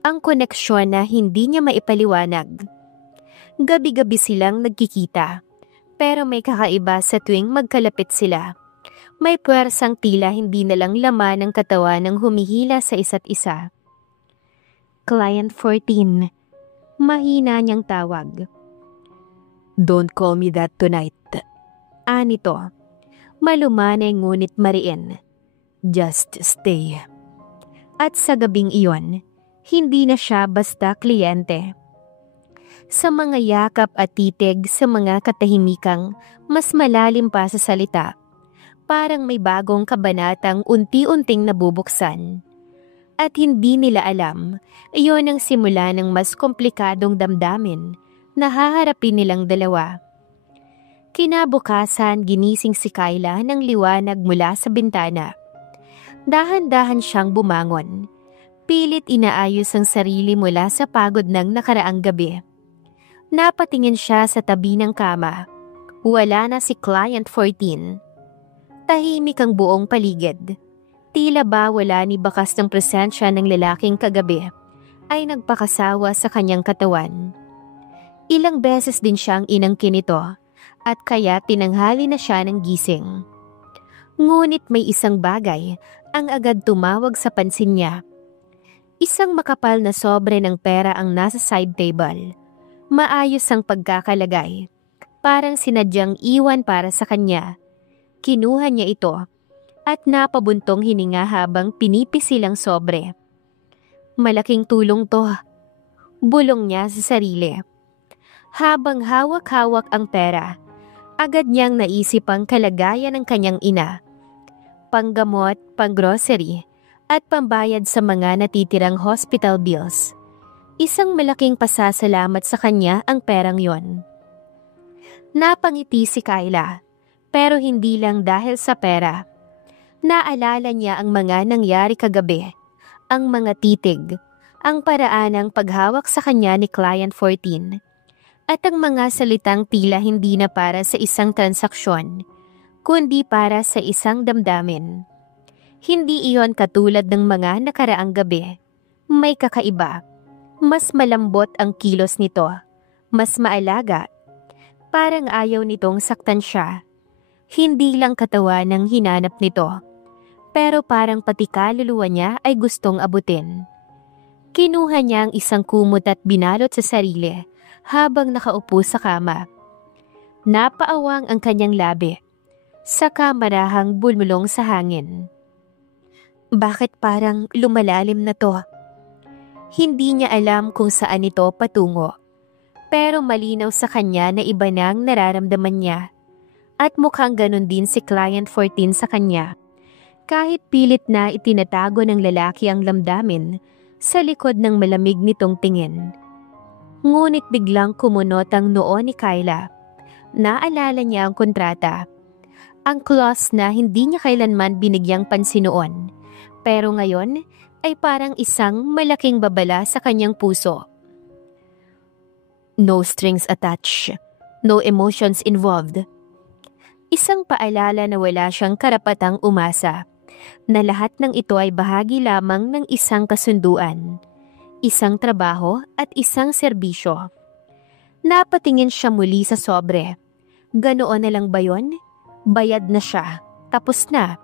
Ang koneksyon na hindi niya maipaliwanag. Gabi-gabi silang nagkikita. Pero may kakaiba sa tuwing magkalapit sila. May puwersang tila hindi nalang laman ng katawan ng humihila sa isa't isa. Client 14. Mahina niyang tawag. Don't call me that tonight. Anito. Malumanay ngunit mariin. Just stay. At sa gabing iyon, hindi na siya basta kliyente. Sa mga yakap at titig sa mga katahimikang mas malalim pa sa salita, parang may bagong kabanatang unti-unting nabubuksan. At hindi nila alam, iyon ang simula ng mas komplikadong damdamin na haharapin nilang dalawa. Kinabukasan ginising si Kyla ng liwanag mula sa bintana. Dahan-dahan siyang bumangon. Pilit inaayos ang sarili mula sa pagod ng nakaraang gabi. Napatingin siya sa tabi ng kama. Wala na si Client 14. Tahimik ang buong paligid. Tila ba wala ni bakas ng presensya ng lalaking kagabi ay nagpakasawa sa kanyang katawan. Ilang beses din siyang inangkin ito at kaya tinanghali na siya ng gising. Ngunit may isang bagay ang agad tumawag sa pansin niya. Isang makapal na sobre ng pera ang nasa side table. Maayos ang pagkakalagay. Parang sinadyang iwan para sa kanya. Kinuha niya ito at napabuntong hininga habang pinipisil ang sobre. Malaking tulong to. Bulong niya sa sarili. Habang hawak-hawak ang pera, agad niyang naisip ang kalagayan ng kanyang ina. Panggamot, panggrocery, at pambayad sa mga natitirang hospital bills. Isang malaking pasasalamat sa kanya ang perang yon. Napangiti si Kyla, pero hindi lang dahil sa pera. Naalala niya ang mga nangyari kagabi, ang mga titig, ang paraan ng paghawak sa kanya ni Client 14, at ang mga salitang tila hindi na para sa isang transaksyon, kundi para sa isang damdamin. Hindi iyon katulad ng mga nakaraang gabi. May kakaiba. Mas malambot ang kilos nito. Mas maalaga. Parang ayaw nitong saktan siya. Hindi lang katawan ang hinanap nito. Pero parang pati kaluluwa niya ay gustong abutin. Kinuha niya ang isang kumot at binalot sa sarili habang nakaupo sa kama. Napaawang ang kanyang labi. Saka marahang bulmulong sa hangin. Bakit parang lumalalim na to? Hindi niya alam kung saan ito patungo. Pero malinaw sa kanya na iba nang nararamdaman niya. At mukhang ganun din si Client 14 sa kanya. Kahit pilit na itinatago ng lalaki ang lamdamin sa likod ng malamig nitong tingin. Ngunit biglang kumunot ang noo ni Kyla. Naalala niya ang kontrata. Ang clause na hindi niya kailanman binigyang pansin noon. Pero ngayon ay parang isang malaking babala sa kanyang puso. No strings attached. No emotions involved. Isang paalala na wala siyang karapatang umasa. Na lahat ng ito ay bahagi lamang ng isang kasunduan. Isang trabaho at isang serbisyo. Napatingin siya muli sa sobre. Ganoon na lang ba yun? Bayad na siya. Tapos na.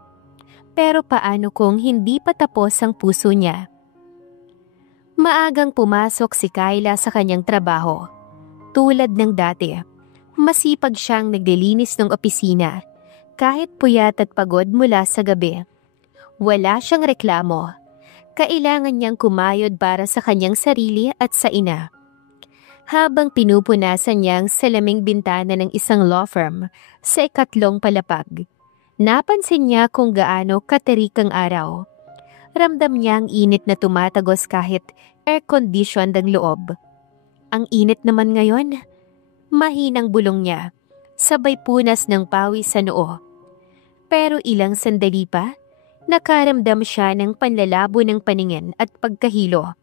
Pero paano kung hindi pa tapos ang puso niya? Maagang pumasok si Kyla sa kanyang trabaho. Tulad ng dati, masipag siyang naglilinis ng opisina. Kahit puyat at pagod mula sa gabi. Wala siyang reklamo. Kailangan niyang kumayod para sa kanyang sarili at sa ina. Habang pinupunasan niya ang salaming bintana ng isang law firm sa ikatlong palapag, napansin niya kung gaano katarik ang araw. Ramdam niya ang init na tumatagos kahit air-conditioned ang loob. Ang init naman ngayon. Mahinang bulong niya, sabay punas ng pawis sa noo. Pero ilang sandali pa, nakaramdam siya ng panlalabo ng paningin at pagkahilo.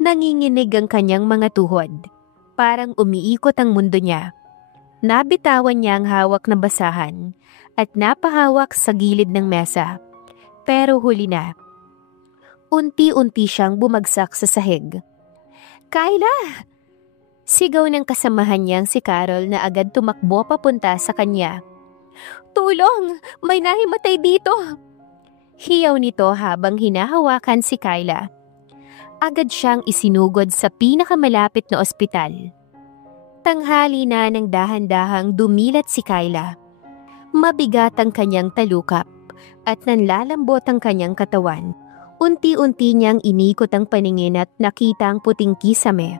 Nanginginig ang kanyang mga tuhod. Parang umiikot ang mundo niya. Nabitawan niya ang hawak na basahan at napahawak sa gilid ng mesa. Pero huli na. Unti-unti siyang bumagsak sa sahig. Kayla! Sigaw ng kasamahan niyang si Carol na agad tumakbo papunta sa kanya. Tulong! May nahimatay dito! Hiyaw nito habang hinahawakan si Kayla. Agad siyang isinugod sa pinakamalapit na ospital. Tanghali na ng dahan-dahang dumilat si Kayla. Mabigat ang kanyang talukap at nanlalambot ang kanyang katawan. Unti-unti niyang inikot ang paningin at nakita ang puting kisame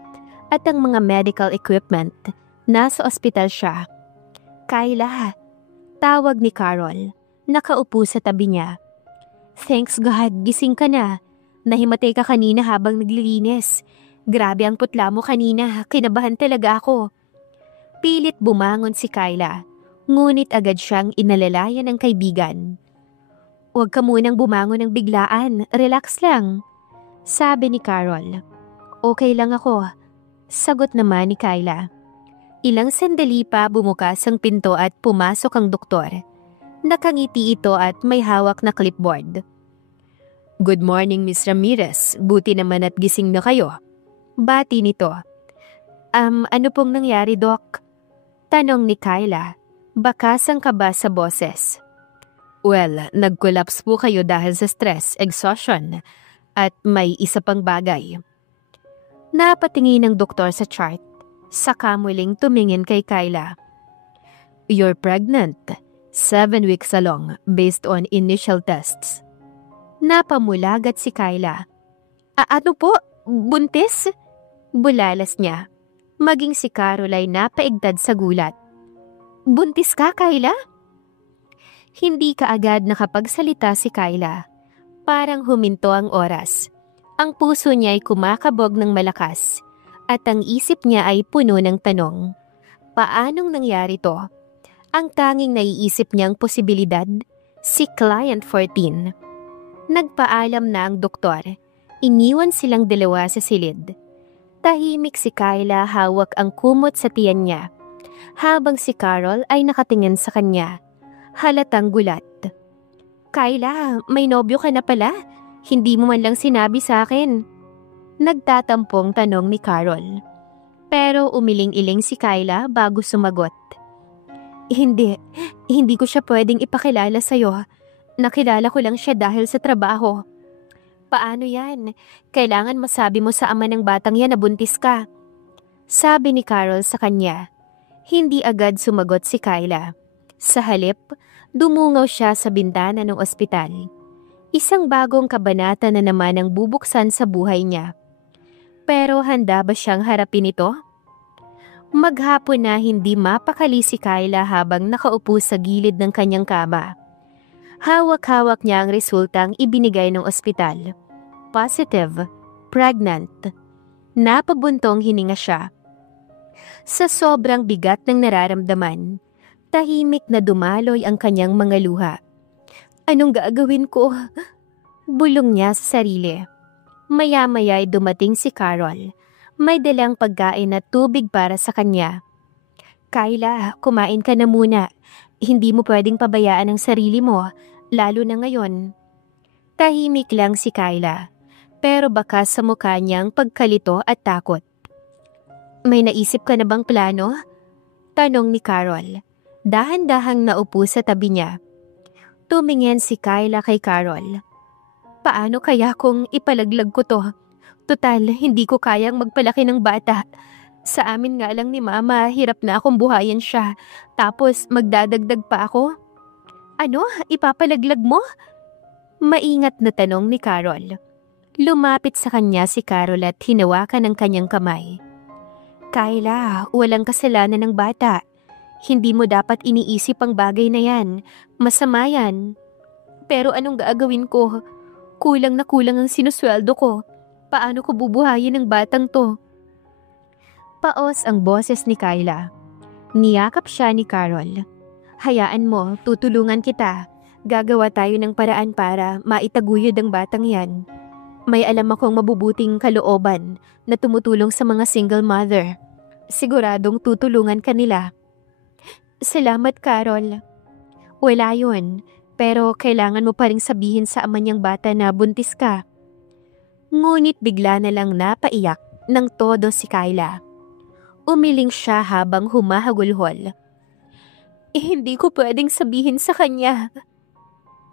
at ang mga medical equipment. Nasa ospital siya. Kayla, tawag ni Carol. Nakaupo sa tabi niya. Thanks God, gising ka na. Nahimatay ka kanina habang naglilinis. Grabe ang putla mo kanina, kinabahan talaga ako. Pilit bumangon si Kayla, ngunit agad siyang inalalayan ng kaibigan. Huwag ka munang bumangon ng biglaan, relax lang. Sabi ni Carol. Okay lang ako. Sagot naman ni Kayla. Ilang sandali pa bumukas ang pinto at pumasok ang doktor. Nakangiti ito at may hawak na clipboard. Good morning, Miss Ramirez. Buti naman at gising na kayo. Bati nito. Ano pong nangyari, Doc? Tanong ni Kayla. Bakas ang kaba sa boses. Well, nag-collapse po kayo dahil sa stress, exhaustion, at may isa pang bagay. Napatingin ng doktor sa chart, saka muling tumingin kay Kayla. You're pregnant, 7 weeks along based on initial tests. Napamulagat si Kayla. Ano po? Buntis? Bulalas niya. Maging si Carol ay napaigtad sa gulat. Buntis ka, Kayla? Hindi kaagad nakapagsalita si Kayla. Parang huminto ang oras. Ang puso niya ay kumakabog ng malakas at ang isip niya ay puno ng tanong. Paanong nangyari to? Ang tanging naiisip niyang posibilidad, si Client 14. Nagpaalam na ang doktor. Iniwan silang dalawa sa silid. Tahimik si Kayla, hawak ang kumot sa tiyan niya, habang si Carol ay nakatingin sa kanya. Halatang gulat. Kayla, may nobyo ka na pala? Hindi mo man lang sinabi sa akin. Nagtatampong tanong ni Carol. Pero umiling-iling si Kayla bago sumagot. Hindi ko siya pwedeng ipakilala sa'yo. Nakilala ko lang siya dahil sa trabaho. Paano yan? Kailangan masabi mo sa ama ng batang yan na buntis ka. Sabi ni Carol sa kanya. Hindi agad sumagot si Kayla. Sa halip, dumungaw siya sa bintana ng ospital. Isang bagong kabanata na naman ang bubuksan sa buhay niya. Pero handa ba siyang harapin ito? Maghapon na hindi mapakali si Kayla habang nakaupo sa gilid ng kanyang kama. Hawak-hawak niya ang resultang ibinigay ng ospital. Positive, pregnant. Napabuntong hininga siya. Sa sobrang bigat ng nararamdaman, tahimik na dumaloy ang kanyang mga luha. Anong gagawin ko? Bulong niya sa sarili. Maya-maya ay dumating si Carol. May dalang pagkain at tubig para sa kanya. Kayla, kumain ka na muna. Hindi mo pwedeng pabayaan ang sarili mo, lalo na ngayon. Tahimik lang si Kayla, pero bakas sa mukha niyang pagkalito at takot. May naisip ka na bang plano? Tanong ni Carol. Dahan-dahang naupo sa tabi niya. Tumingin si Kayla kay Carol. Paano kaya kung ipalaglag ko to? Total, hindi ko kayang magpalaki ng bata. Sa amin nga lang ni Mama, hirap na akong buhayin siya. Tapos magdadagdag pa ako? Ano? Ipapalaglag mo? Maingat na tanong ni Carol. Lumapit sa kanya si Carol at hinawakan ang kanyang kamay. Kayla, walang kasalanan ng bata. Hindi mo dapat iniisip ang bagay na yan. Masama yan. Pero anong gagawin ko? Kulang na kulang ang sinusweldo ko. Paano ko bubuhayin ang batang to? Paos ang boses ni Kyla. Niyakap siya ni Carol. Hayaan mo, tutulungan kita. Gagawa tayo ng paraan para maitaguyod ang batang yan. May alam akong mabubuting kalooban na tumutulong sa mga single mother. Siguradong tutulungan ka nila. Salamat, Carol. Wala yun, pero kailangan mo pa ring sabihin sa ama niyang bata na buntis ka. Ngunit bigla na lang napaiyak ng todo si Kyla. Umiling siya habang humahagulhol. Hindi ko pwedeng sabihin sa kanya.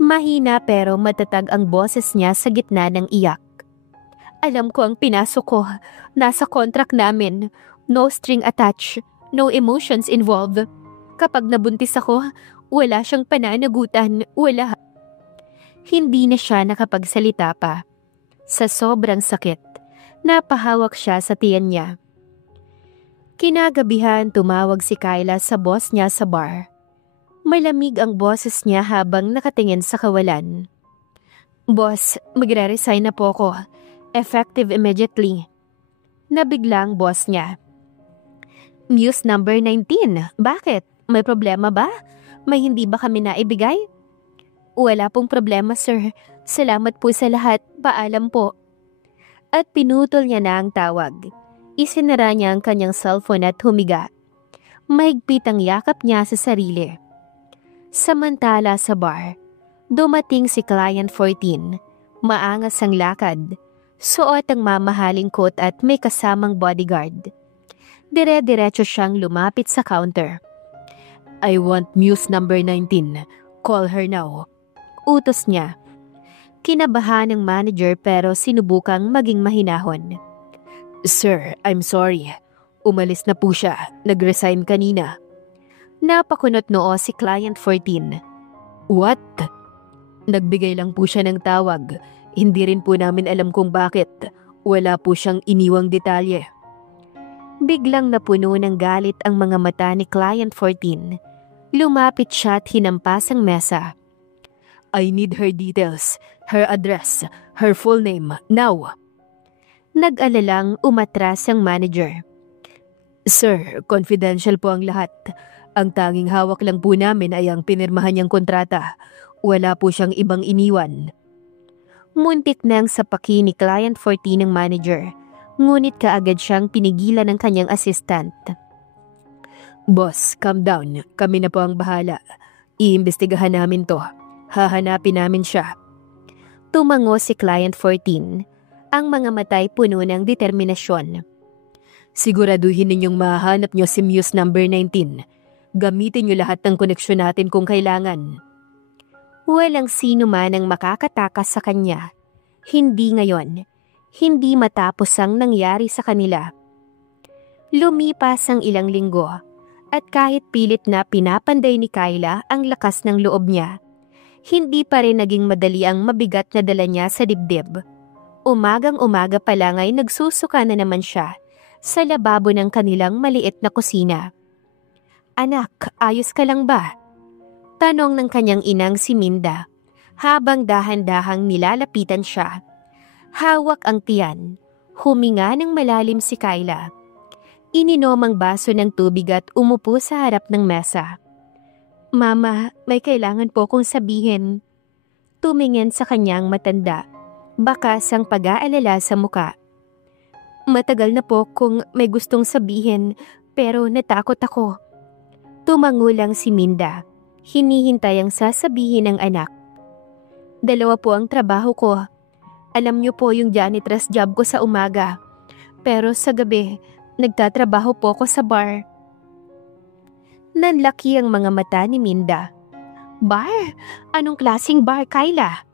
Mahina pero matatag ang boses niya sa gitna ng iyak. Alam ko ang pinasok ko. Nasa contract namin. No string attached. No emotions involved. Kapag nabuntis ako, wala siyang pananagutan. Wala. Hindi na siya nakapagsalita pa. Sa sobrang sakit, napahawak siya sa tiyan niya. Kinagabihan tumawag si Kyla sa boss niya sa bar. Malamig ang boses niya habang nakatingin sa kawalan. Boss, magre-resign na po ko. Effective immediately. Nabiglang boss niya. Muse number 19, bakit? May problema ba? May hindi ba kami naibigay? Wala pong problema, sir. Salamat po sa lahat. Paalam po. At pinutol niya na ang tawag. Isinara niya ang kanyang cellphone at humiga. Mahigpit ang yakap niya sa sarili. Samantala sa bar, dumating si Client 14. Maangas ang lakad. Suot ang mamahaling coat at may kasamang bodyguard. Dire-diretso siyang lumapit sa counter. I want Muse number 19. Call her now. Utos niya. Kinabahan ng manager pero sinubukang maging mahinahon. Sir, I'm sorry. Umalis na po siya. Nag-resign kanina. Napakunot noo si Client 14. What? Nagbigay lang po siya ng tawag. Hindi rin po namin alam kung bakit. Wala po siyang iniwang detalye. Biglang napuno ng galit ang mga mata ni Client 14. Lumapit siya at hinampas ang mesa. I need her details, her address, her full name, now. Nag-alalang umatras ang manager. Sir, confidential po ang lahat. Ang tanging hawak lang po namin ay ang pinirmahan niyang kontrata. Wala po siyang ibang iniwan. Muntik nang sapaki ni Client 14 ng manager, ngunit kaagad siyang pinigilan ng kanyang assistant. Boss, calm down. Kami na po ang bahala. Iimbestigahan namin to. Hahanapin namin siya. Tumango si Client 14. Ang mga matay puno ng determinasyon. Siguraduhin ninyong mahanap niyo si Muse number 19. Gamitin niyo lahat ng koneksyon natin kung kailangan. Walang sino man ang makakatakas sa kanya. Hindi ngayon. Hindi matapos ang nangyari sa kanila. Lumipas ang ilang linggo at kahit pilit na pinapanday ni Kyla ang lakas ng loob niya, hindi pa rin naging madali ang mabigat na dala niya sa dibdib. Umagang-umaga pa lang ay nagsusuka na naman siya sa lababo ng kanilang maliit na kusina. Anak, ayos ka lang ba? Tanong ng kanyang inang si Minda habang dahan-dahang nilalapitan siya. Hawak ang tiyan. Huminga ng malalim si Kyla. Ininom ang baso ng tubig at umupo sa harap ng mesa. Mama, may kailangan po kong sabihin. Tumingin sa kanyang matanda. Bakas ang pag-aalala sa muka. Matagal na po kung may gustong sabihin pero natakot ako. Tumango lang si Minda. Hinihintay ang sasabihin ng anak. 2 po ang trabaho ko. Alam niyo po yung janitress job ko sa umaga. Pero sa gabi, nagtatrabaho po ako sa bar. Nanlaki ang mga mata ni Minda. Bar? Anong klaseng bar, Kyla?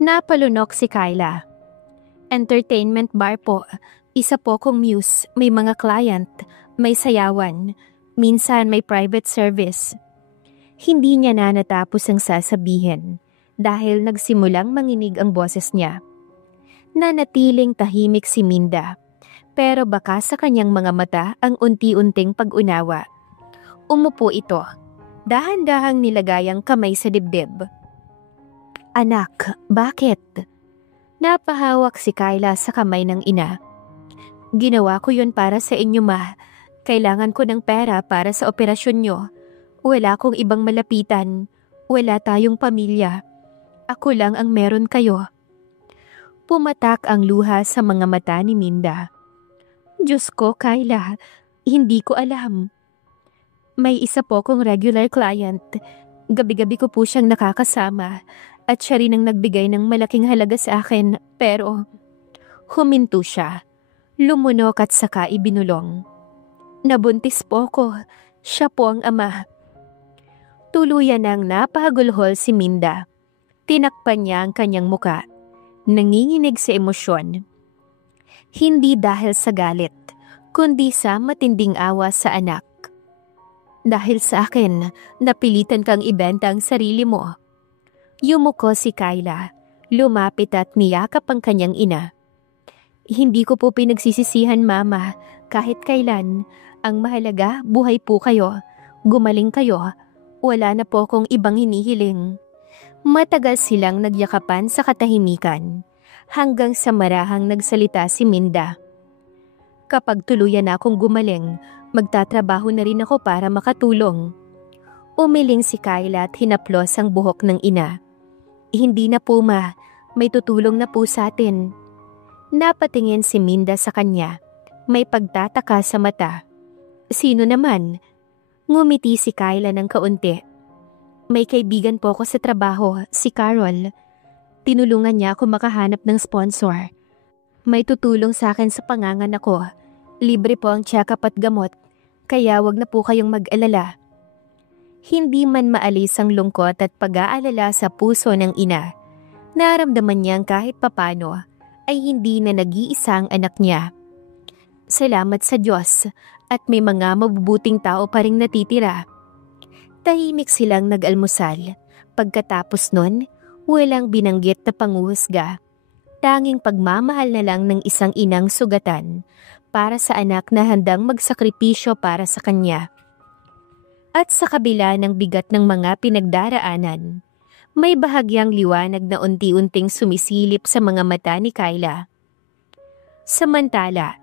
Napalunok si Kyla. Entertainment bar po. Isa po kong Muse. May mga client. May sayawan. Minsan may private service. Hindi niya na natapos ang sasabihin dahil nagsimulang manginig ang boses niya. Nanatiling tahimik si Minda, pero baka sa kanyang mga mata ang unti-unting pag-unawa. Umupo ito, dahan-dahang nilagay ang kamay sa dibdib. Anak, bakit? Napahawak si Kyla sa kamay ng ina. Ginawa ko yun para sa inyo, ma. Kailangan ko ng pera para sa operasyon nyo. Wala akong ibang malapitan. Wala tayong pamilya. Ako lang ang meron kayo. Pumatak ang luha sa mga mata ni Minda. Diyos ko, Kyla, hindi ko alam. May isa po kong regular client. Gabi-gabi ko po siyang nakakasama at siya rin ang nagbigay ng malaking halaga sa akin, pero huminto siya. Lumunok at saka ibinulong. Nabuntis po ko. Siya po ang ama. Tuluyan nang napahagulhol si Minda. Tinakpan niya ang kanyang muka. Nanginginig sa emosyon. Hindi dahil sa galit, kundi sa matinding awa sa anak. Dahil sa akin, napilitan kang ibenta ang sarili mo. Yumuko si Kyla. Lumapit at niyakap ang kanyang ina. Hindi ko po pinagsisisihan, Mama, kahit kailan. Ang mahalaga, buhay po kayo. Gumaling kayo. Wala na po akong ibang hinihiling. Matagal silang nagyakapan sa katahimikan, hanggang sa marahang nagsalita si Minda. Kapag tuluyan na akong gumaling, magtatrabaho na rin ako para makatulong. Umiling si Kyla at hinaplos ang buhok ng ina. Hindi na po, ma. May tutulong na po sa atin. Napatingin si Minda sa kanya. May pagtataka sa mata. Sino naman? Ngumiti si Kyla ng kaunti. May kaibigan po ako sa trabaho, si Carol. Tinulungan niya ako makahanap ng sponsor. May tutulong sa akin sa panganganak ko. Libre po ang check-up at gamot, kaya wag na po kayong mag-alala. Hindi man maalis ang lungkot at pag-aalala sa puso ng ina, naramdaman niyang kahit papano ay hindi na nag-iisang anak niya. Salamat sa Diyos at may mga mabubuting tao pa ring natitira. Tahimik silang nag-almusal. Pagkatapos nun, walang binanggit na panguhusga. Tanging pagmamahal na lang ng isang inang sugatan para sa anak na handang magsakripisyo para sa kanya. At sa kabila ng bigat ng mga pinagdaraanan, may bahagyang liwanag na unti-unting sumisilip sa mga mata ni Kyla. Samantala,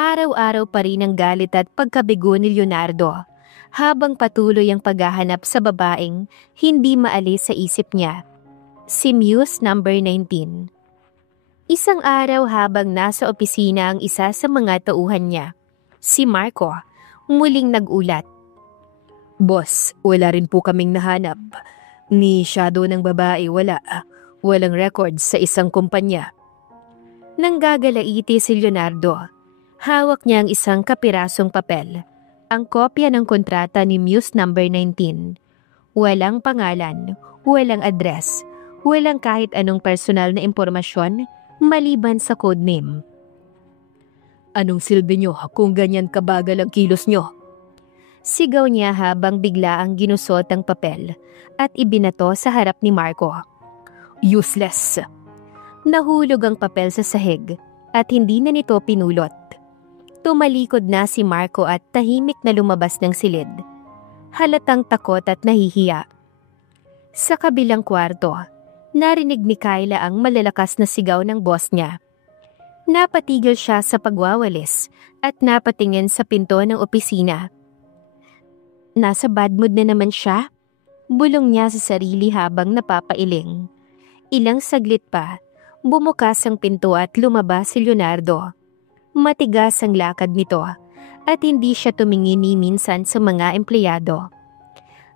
araw-araw pa rin ang galit at pagkabigo ni Leonardo habang patuloy ang paghahanap sa babaeng hindi maalis sa isip niya. Si Muse number 19. Isang araw habang nasa opisina ang isa sa mga tauhan niya, si Marco, muling nag-ulat. Boss, wala rin po kaming nahanap. Ni shadow ng babae wala. Walang records sa isang kumpanya. Nanggagalaiti si Leonardo. Hawak niya ang isang kapirasong papel. Ang kopya ng kontrata ni Muse number 19. Walang pangalan, walang address, walang kahit anong personal na impormasyon maliban sa codename. Anong silbi nyo kung ganyan kabagal ang kilos nyo? Sigaw niya habang bigla ang ginusot ang papel at ibinato sa harap ni Marco. Useless. Nahulog ang papel sa sahig at hindi na nito pinulot. Tumalikod na si Marco at tahimik na lumabas ng silid. Halatang takot at nahihiya. Sa kabilang kwarto, narinig ni Kyla ang malalakas na sigaw ng boss niya. Napatigil siya sa pagwawalis at napatingin sa pinto ng opisina. Nasa bad mood na naman siya? Bulong niya sa sarili habang napapailing. Ilang saglit pa, bumukas ang pinto at lumabas si Leonardo. Matigas ang lakad nito at hindi siya tumingin ni minsan sa mga empleyado.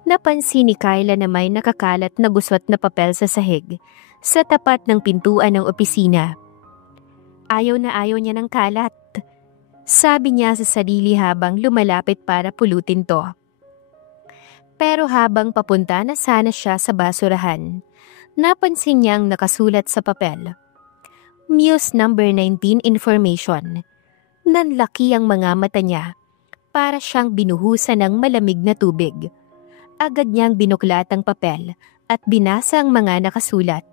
Napansin ni Kyla na may nakakalat na gusot na papel sa sahig sa tapat ng pintuan ng opisina. Ayaw na ayaw niya ng kalat, sabi niya sa sarili habang lumalapit para pulutin to. Pero habang papunta na sana siya sa basurahan, napansin niyang nakasulat sa papel. Muse number 19 information. Nanlaki ang mga mata niya para siyang binuhusan ng malamig na tubig. Agad niyang binuklat ang papel at binasa ang mga nakasulat.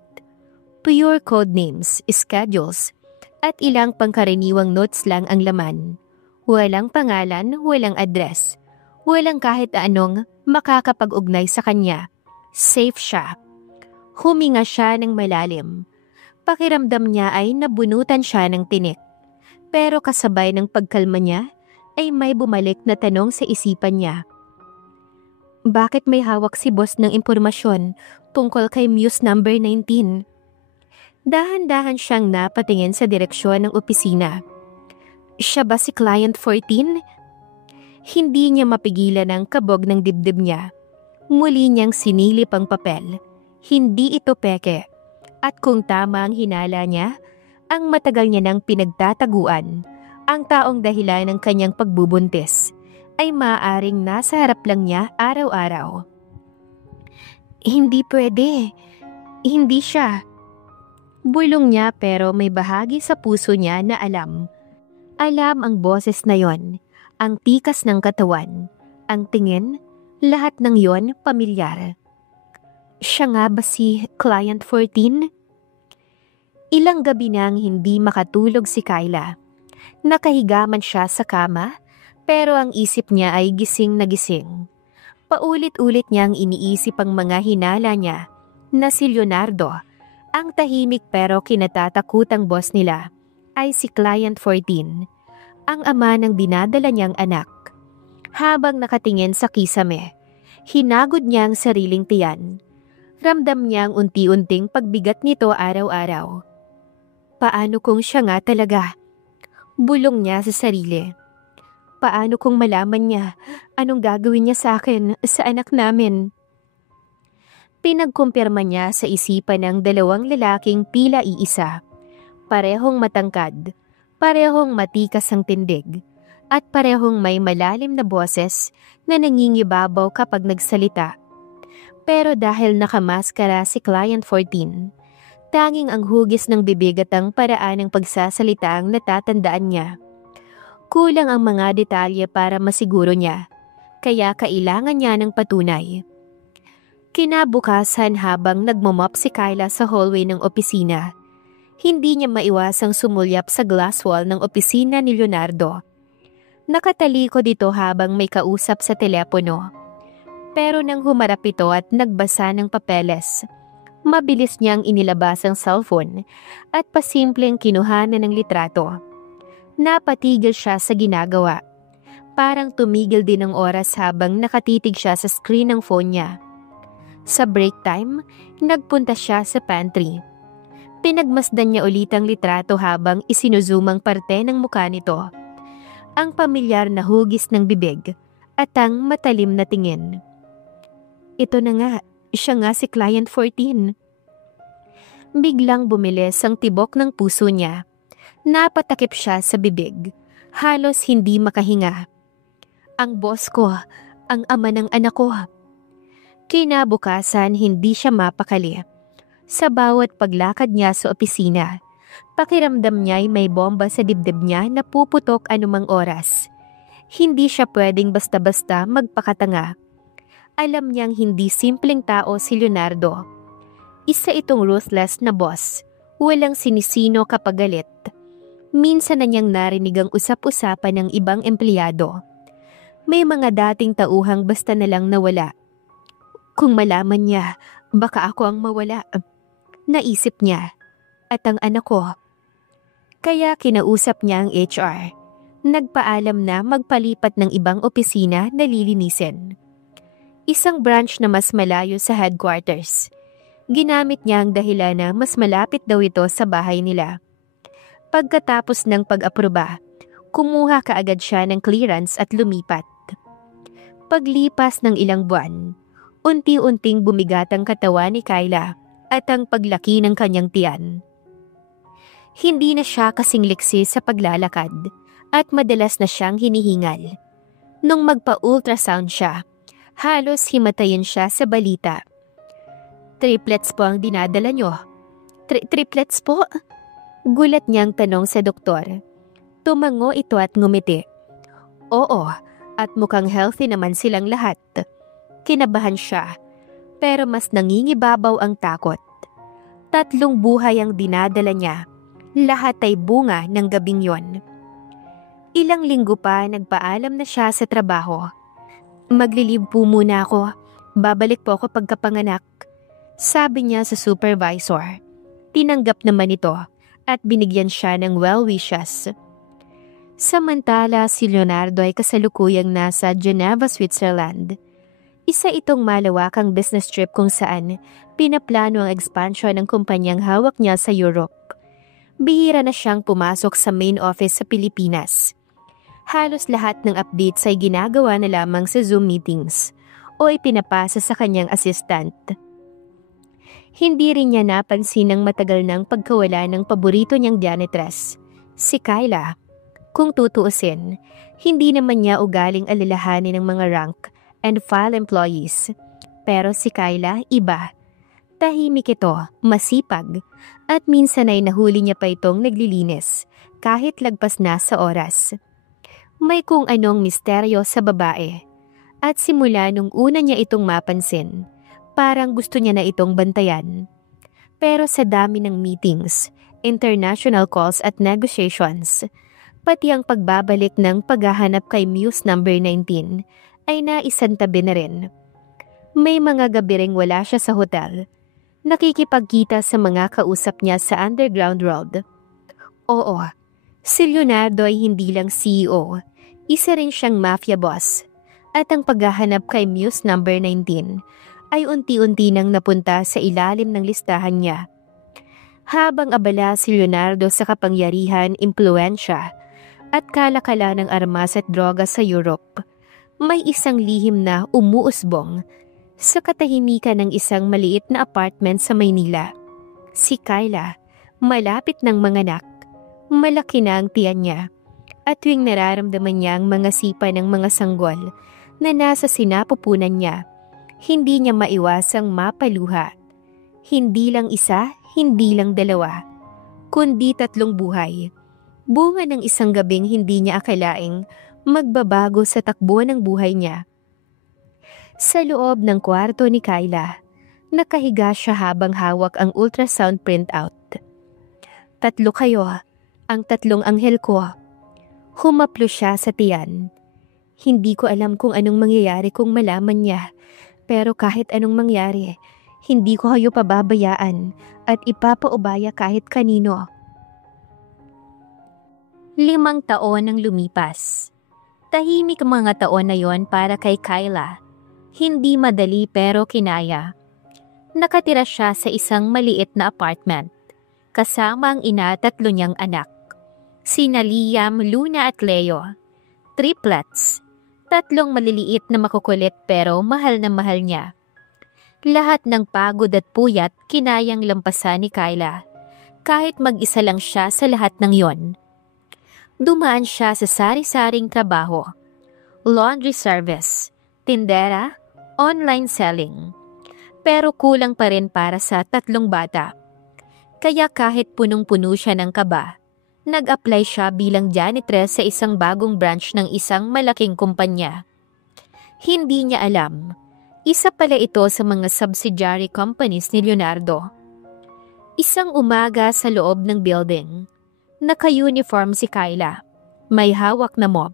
Pure code names, schedules, at ilang pangkaraniwang notes lang ang laman. Walang pangalan, walang address, walang kahit anong makakapag-ugnay sa kanya. Safe siya. Huminga siya ng malalim. Pakiramdam niya ay nabunutan siya ng tinik. Pero kasabay ng pagkalma niya ay may bumalik na tanong sa isipan niya. Bakit may hawak si boss ng impormasyon tungkol kay Muse number 19? Dahan-dahan siyang napatingin sa direksyon ng opisina. Siya ba si Client 14? Hindi niya mapigilan ang kabog ng dibdib niya. Muli niyang sinilip ang papel. Hindi ito peke. At kung tama ang hinala niya, ang matagal niya nang pinagtataguan, ang taong dahilan ng kanyang pagbubuntis, ay maaaring nasa harap lang niya araw-araw. Hindi pwede. Hindi siya. Bulong niya pero may bahagi sa puso niya na alam. Alam ang boses na yon, ang tikas ng katawan, ang tingin, lahat ng yon pamilyar. Siya nga ba si Client 14? Ilang gabi nang hindi makatulog si Kyla. Nakahiga man siya sa kama, pero ang isip niya ay gising na gising. Paulit-ulit niyang iniisip ang mga hinala niya na si Leonardo, ang tahimik pero kinatatakutang boss nila, ay si Client 14, ang ama ng dinadala niyang anak. Habang nakatingin sa kisame, hinagod niya ang sariling tiyan. Ramdam niyang unti-unting pagbigat nito araw-araw. Paano kung siya nga talaga? Bulong niya sa sarili. Paano kung malaman niya anong gagawin niya sa akin, sa anak namin? Pinagkumpirma niya sa isipan ng dalawang lalaking pila iisa. Parehong matangkad, parehong matikas ang tindig, at parehong may malalim na boses na nangingibabaw kapag nagsalita. Pero dahil nakamaskara si Client 14, tanging ang hugis ng bibig at ang paraan ng pagsasalita ang natatandaan niya. Kulang ang mga detalye para masiguro niya, kaya kailangan niya ng patunay. Kinabukasan habang nagmamop si Kyla sa hallway ng opisina, hindi niya maiwasang sumulyap sa glass wall ng opisina ni Leonardo. Nakatalikod ito habang may kausap sa telepono. Pero nang humarap ito at nagbasa ng papeles, mabilis niyang inilabas ang cellphone at pasimpleng kinuhanan ng litrato. Napatigil siya sa ginagawa. Parang tumigil din ang oras habang nakatitig siya sa screen ng phone niya. Sa break time, nagpunta siya sa pantry. Pinagmasdan niya ulit ang litrato habang isinuzoom ang parte ng mukha nito. Ang pamilyar na hugis ng bibig at ang matalim na tingin. Ito na nga, siya nga si Client 14. Biglang bumilis ang tibok ng puso niya. Napatakip siya sa bibig. Halos hindi makahinga. Ang boss ko, ang ama ng anak ko. Kinabukasan hindi siya mapakali. Sa bawat paglakad niya sa opisina, pakiramdam niya ay may bomba sa dibdib niya na puputok anumang oras. Hindi siya pwedeng basta-basta magpakatanga. Alam niyang hindi simpleng tao si Leonardo. Isa itong ruthless na boss, walang sinisino kapag galit. Minsan na niyang narinig ang usap-usapan ng ibang empleyado. May mga dating tauhang basta na lang nawala. Kung malaman niya, baka ako ang mawala. Naisip niya. At ang anak ko. Kaya kinausap niya ang HR. Nagpaalam na magpalipat ng ibang opisina na lilinisin. Isang branch na mas malayo sa headquarters. Ginamit niya ang dahilan na mas malapit daw ito sa bahay nila. Pagkatapos ng pag-aproba, kumuha kaagad siya ng clearance at lumipat. Paglipas ng ilang buwan, unti-unting bumigat ang katawan ni Kyla at ang paglaki ng kanyang tiyan. Hindi na siya kasing liksi sa paglalakad at madalas na siyang hinihingal. Nung magpa-ultrasound siya, halos himatayin siya sa balita. Triplets po ang dinadala nyo. Triplets po? Gulat niyang tanong sa doktor. Tumango ito at ngumiti. Oo, at mukhang healthy naman silang lahat. Kinabahan siya, pero mas nangingibabaw ang takot. 3 buhay ang dinadala niya. Lahat ay bunga ng gabing yon. Ilang linggo pa nagpaalam na siya sa trabaho. Maglilib po muna ako. Babalik po ako pagkapanganak. Sabi niya sa supervisor. Tinanggap naman ito at binigyan siya ng well wishes. Samantala si Leonardo ay kasalukuyang nasa Geneva, Switzerland. Isa itong malawakang business trip kung saan pinaplano ang expansion ng kumpanyang hawak niya sa Europe. Bihira na siyang pumasok sa main office sa Pilipinas. Halos lahat ng updates ay ginagawa na lamang sa Zoom meetings o ipinapasa sa kanyang assistant. Hindi rin niya napansin ang matagal ng pagkawala ng paborito niyang janitress, si Kyla. Kung tutuusin, hindi naman niya ugaling alalahanin ng mga rank and file employees. Pero si Kyla, iba. Tahimik ito, masipag, at minsan ay nahuli niya pa itong naglilinis, kahit lagpas na sa oras. May kung anong misteryo sa babae. At simula nung una niya itong mapansin, parang gusto niya na itong bantayan. Pero sa dami ng meetings, international calls at negotiations, pati ang pagbabalik ng paghahanap kay Muse number 19 ay naisantabi na rin. May mga gabi ring wala siya sa hotel. Nakikipagkita sa mga kausap niya sa underground world. Oo, si Leonardo ay hindi lang CEO, isa rin siyang mafia boss. At ang paghahanap kay Muse number 19 ay unti-unti nang napunta sa ilalim ng listahan niya. Habang abala si Leonardo sa kapangyarihan, impluensya at kalakala ng armas at droga sa Europe, may isang lihim na umuusbong sa katahimikan ng isang maliit na apartment sa Maynila. Si Kyla, malapit ng manganak, malaki na ang tiyan niya, at tuwing nararamdaman niya ang mga sipa ng mga sanggol na nasa sinapupunan niya, hindi niya maiwasang mapaluha. Hindi lang isa, hindi lang dalawa, kundi 3 buhay. Bunga ng isang gabing hindi niya akalaing magbabago sa takbo ng buhay niya. Sa loob ng kwarto ni Kyla, nakahiga siya habang hawak ang ultrasound printout. 3 kayo, ang 3 anghel ko. Humaplo siya sa tiyan. Hindi ko alam kung anong mangyayari kung malaman niya, pero kahit anong mangyari, hindi ko kayo pababayaan at ipapaubaya kahit kanino. 5 taon ang lumipas. Tahimik ang mga taon na yon para kay Kyla. Hindi madali pero kinaya. Nakatira siya sa isang maliit na apartment, kasama ang ina at 3 niyang anak. Sina Liam, Luna at Leo. Triplets. 3 maliliit na makukulit pero mahal na mahal niya. Lahat ng pagod at puyat kinayang lampasan ni Kyla, kahit mag-isa lang siya sa lahat ng yon. Dumaan siya sa sari-saring trabaho, laundry service, tindera, online selling. Pero kulang pa rin para sa 3 bata. Kaya kahit punong-puno siya ng kaba, nag-apply siya bilang janitress sa isang bagong branch ng isang malaking kumpanya. Hindi niya alam, isa pala ito sa mga subsidiary companies ni Leonardo. Isang umaga sa loob ng building, naka-uniform si Kyla. May hawak na mop.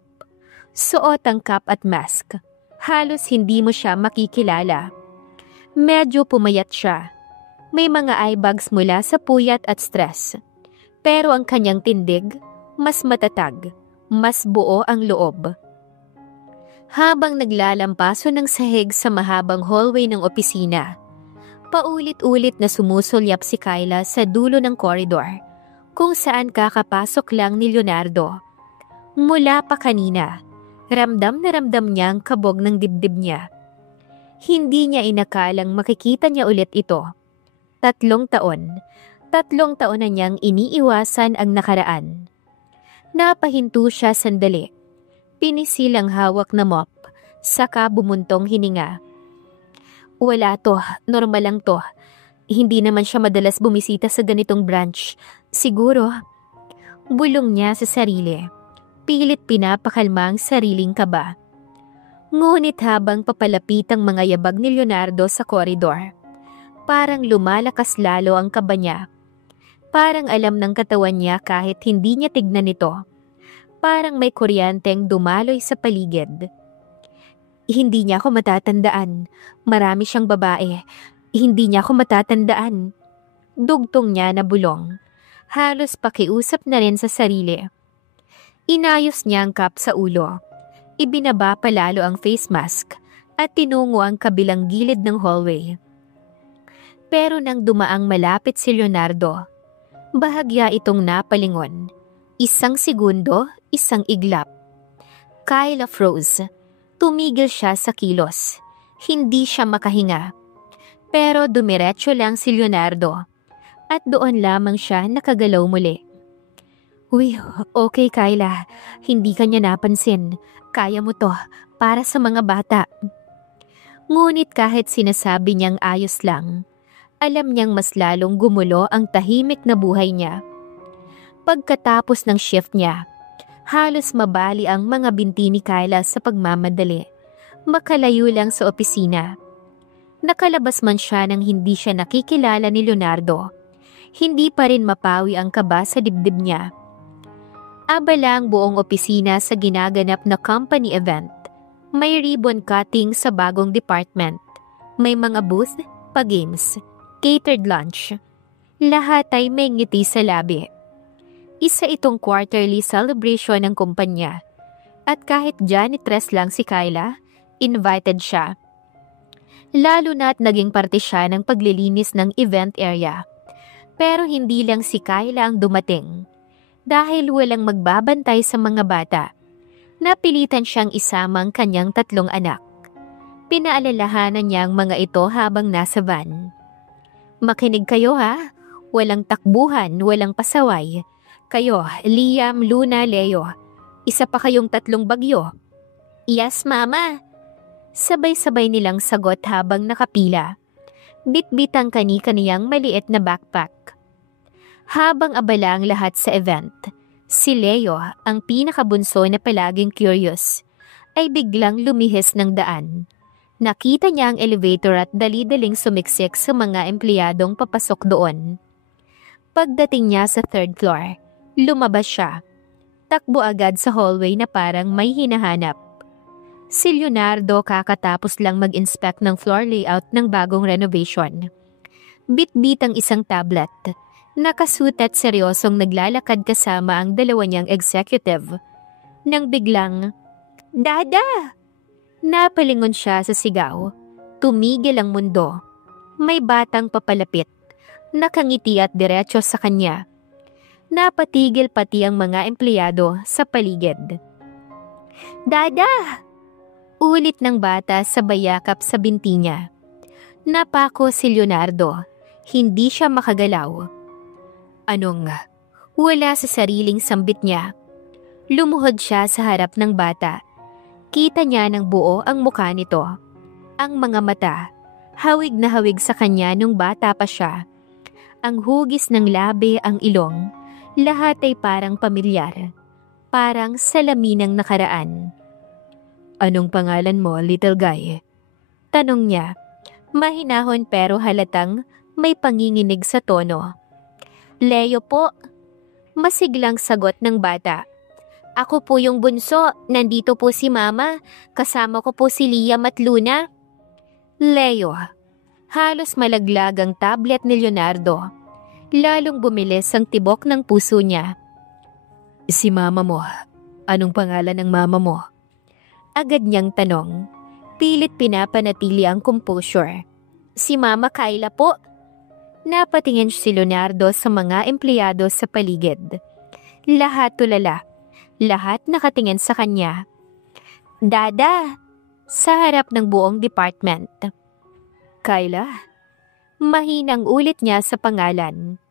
Suot ang cap at mask. Halos hindi mo siya makikilala. Medyo pumayat siya. May mga eye bags mula sa puyat at stress. Pero ang kanyang tindig, mas matatag, mas buo ang loob. Habang naglalampaso ng sahig sa mahabang hallway ng opisina, paulit-ulit na sumusulyap si Kyla sa dulo ng koridor, kung saan kakapasok lang ni Leonardo. Mula pa kanina, ramdam na ramdam niya ang kabog ng dibdib niya. Hindi niya inakalang makikita niya ulit ito. 3 taon. 3 taon na niyang iniiwasan ang nakaraan. Napahinto siya sandali. Pinisil ang hawak na mop, saka bumuntong hininga. Wala to, normal lang to. Hindi naman siya madalas bumisita sa ganitong branch. Siguro, bulong niya sa sarili. Pilit pinapakalma ang sariling kaba. Ngunit habang papalapit ang mga yabag ni Leonardo sa koridor, parang lumalakas lalo ang kaba niya. Parang alam ng katawan niya kahit hindi niya tignan ito. Parang may kuryenteng dumaloy sa paligid. Hindi niya ako matatandaan. Marami siyang babae. Hindi niya ako matatandaan. Dugtong niya na bulong. Halos pakiusap na rin sa sarili. Inayos niya ang cap sa ulo. Ibinaba palalo ang face mask at tinungo ang kabilang gilid ng hallway. Pero nang dumaang malapit si Leonardo, bahagya itong napalingon. 1 segundo, 1 iglap. Kyla froze. Tumigil siya sa kilos. Hindi siya makahinga. Pero dumiretso lang si Leonardo. At doon lamang siya nakagalaw muli. Uy, okay Kyla. Hindi ka niya napansin. Kaya mo to, para sa mga bata. Ngunit kahit sinasabi niyang ayos lang, alam niyang mas lalong gumulo ang tahimik na buhay niya. Pagkatapos ng shift niya, halos mabali ang mga binti ni Kyla sa pagmamadali. Makalayo lang sa opisina. Nakalabas man siya nang hindi siya nakikilala ni Leonardo. Hindi pa rin mapawi ang kaba sa dibdib niya. Abala ang buong opisina sa ginaganap na company event. May ribbon cutting sa bagong department. May mga booth, pa-games, catered lunch. Lahat ay may ngiti sa labi. Isa itong quarterly celebration ng kumpanya. At kahit janitress lang si Kyla, invited siya. Lalo na't naging parte siya ng paglilinis ng event area. Pero hindi lang si Kyla ang dumating. Dahil walang magbabantay sa mga bata, napilitan siyang isama ang kanyang 3 anak. Pinaalalahanan niya ang mga ito habang nasa van. Makinig kayo ha, walang takbuhan, walang pasaway. Kayo, Liam, Luna, Leo, isa pa kayong 3 bagyo. Yes, Mama. Sabay-sabay nilang sagot habang nakapila. Bit-bit ang kani-kaniyang maliit na backpack. Habang abala ang lahat sa event, si Leo, ang pinakabunso na palaging curious, ay biglang lumihis ng daan. Nakita niya ang elevator at dali-daling sumiksik sa mga empleyadong papasok doon. Pagdating niya sa 3rd floor, lumabas siya. Takbo agad sa hallway na parang may hinahanap. Si Leonardo kakatapos lang mag-inspect ng floor layout ng bagong renovation. Bit-bit ang isang tablet. Nakasuit at seryosong naglalakad kasama ang 2 niyang executive. Nang biglang, Dada! Napalingon siya sa sigaw. Tumigil ang mundo. May batang papalapit. Nakangiti at diretso sa kanya. Napatigil pati ang mga empleyado sa paligid. Dada! Ulit ng bata sa bayakap sa binti niya. Napako si Leonardo. Hindi siya makagalaw. Anong? Wala sa sariling sambit niya. Lumuhod siya sa harap ng bata. Kita niya ng buo ang mukha nito. Ang mga mata, hawig na hawig sa kanya nung bata pa siya. Ang hugis ng labi, ang ilong, lahat ay parang pamilyar. Parang salamin ng nakaraan. Anong pangalan mo, little guy? Tanong niya. Mahinahon pero halatang may panginginig sa tono. Leo po. Masiglang sagot ng bata. Ako po yung bunso, nandito po si Mama, kasama ko po si Liam at Luna. Leo. Halos malaglag ang tablet ni Leonardo. Lalong bumilis ang tibok ng puso niya. Si Mama mo, anong pangalan ng Mama mo? Agad niyang tanong. Pilit pinapanatili ang composure. Si Mama Kyla po. Napatingin si Leonardo sa mga empleyado sa paligid. Lahat tulala. Lahat nakatingin sa kanya. Dada! Sa harap ng buong department. Kyla? Mahinang ulit niya sa pangalan.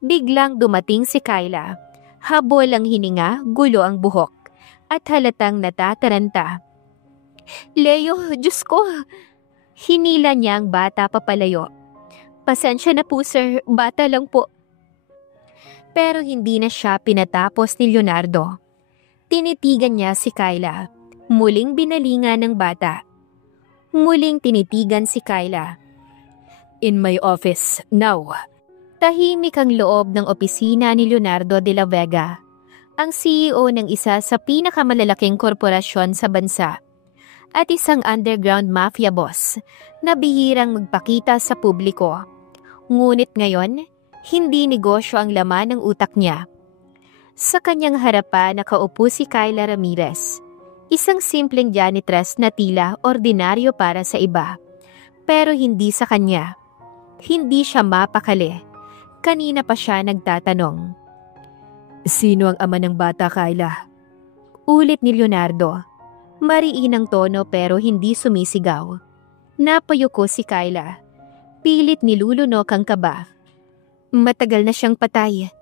Biglang dumating si Kyla. Habol ang hininga, gulo ang buhok. At halatang natataranta. Leo, Diyos ko! Hinila niya ang bata papalayo. Pasensya na po sir, bata lang po. Pero hindi na siya pinatapos ni Leonardo. Tinitigan niya si Kyla. Muling binalingan ng bata. Muling tinitigan si Kyla. In my office, now. Tahimik ang loob ng opisina ni Leonardo de la Vega. Ang CEO ng isa sa pinakamalalaking korporasyon sa bansa. At isang underground mafia boss na bihirang magpakita sa publiko. Ngunit ngayon, Hindi negosyo ang laman ng utak niya. Sa kanyang harapan nakaupo si Kyla Ramirez, isang simpleng janitress na tila ordinaryo para sa iba. Pero hindi sa kanya. Hindi siya mapakali. Kanina pa siya nagtatanong. Sino ang ama ng bata, Kyla? Ulit ni Leonardo. Mariin ang tono pero hindi sumisigaw. Napayuko si Kyla. Pilit nilulunok ang kaba. Matagal na siyang patay.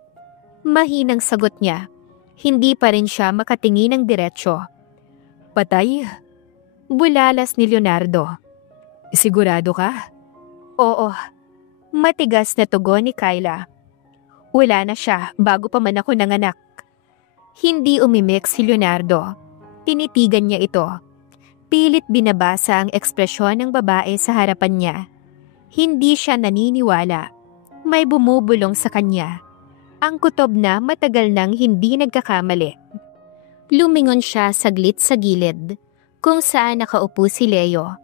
Mahinang sagot niya. Hindi pa rin siya makatingin ng diretsyo. Patay? Bulalas ni Leonardo. Sigurado ka? Oo. Matigas na tugon ni Kyla. Wala na siya bago pa man ako nanganak. Hindi umimik si Leonardo. Tinitigan niya ito. Pilit binabasa ang ekspresyon ng babae sa harapan niya. Hindi siya naniniwala. May bumubulong sa kanya. Ang kutob na matagal nang hindi nagkakamali. Lumingon siya saglit sa gilid, kung saan nakaupo si Leo.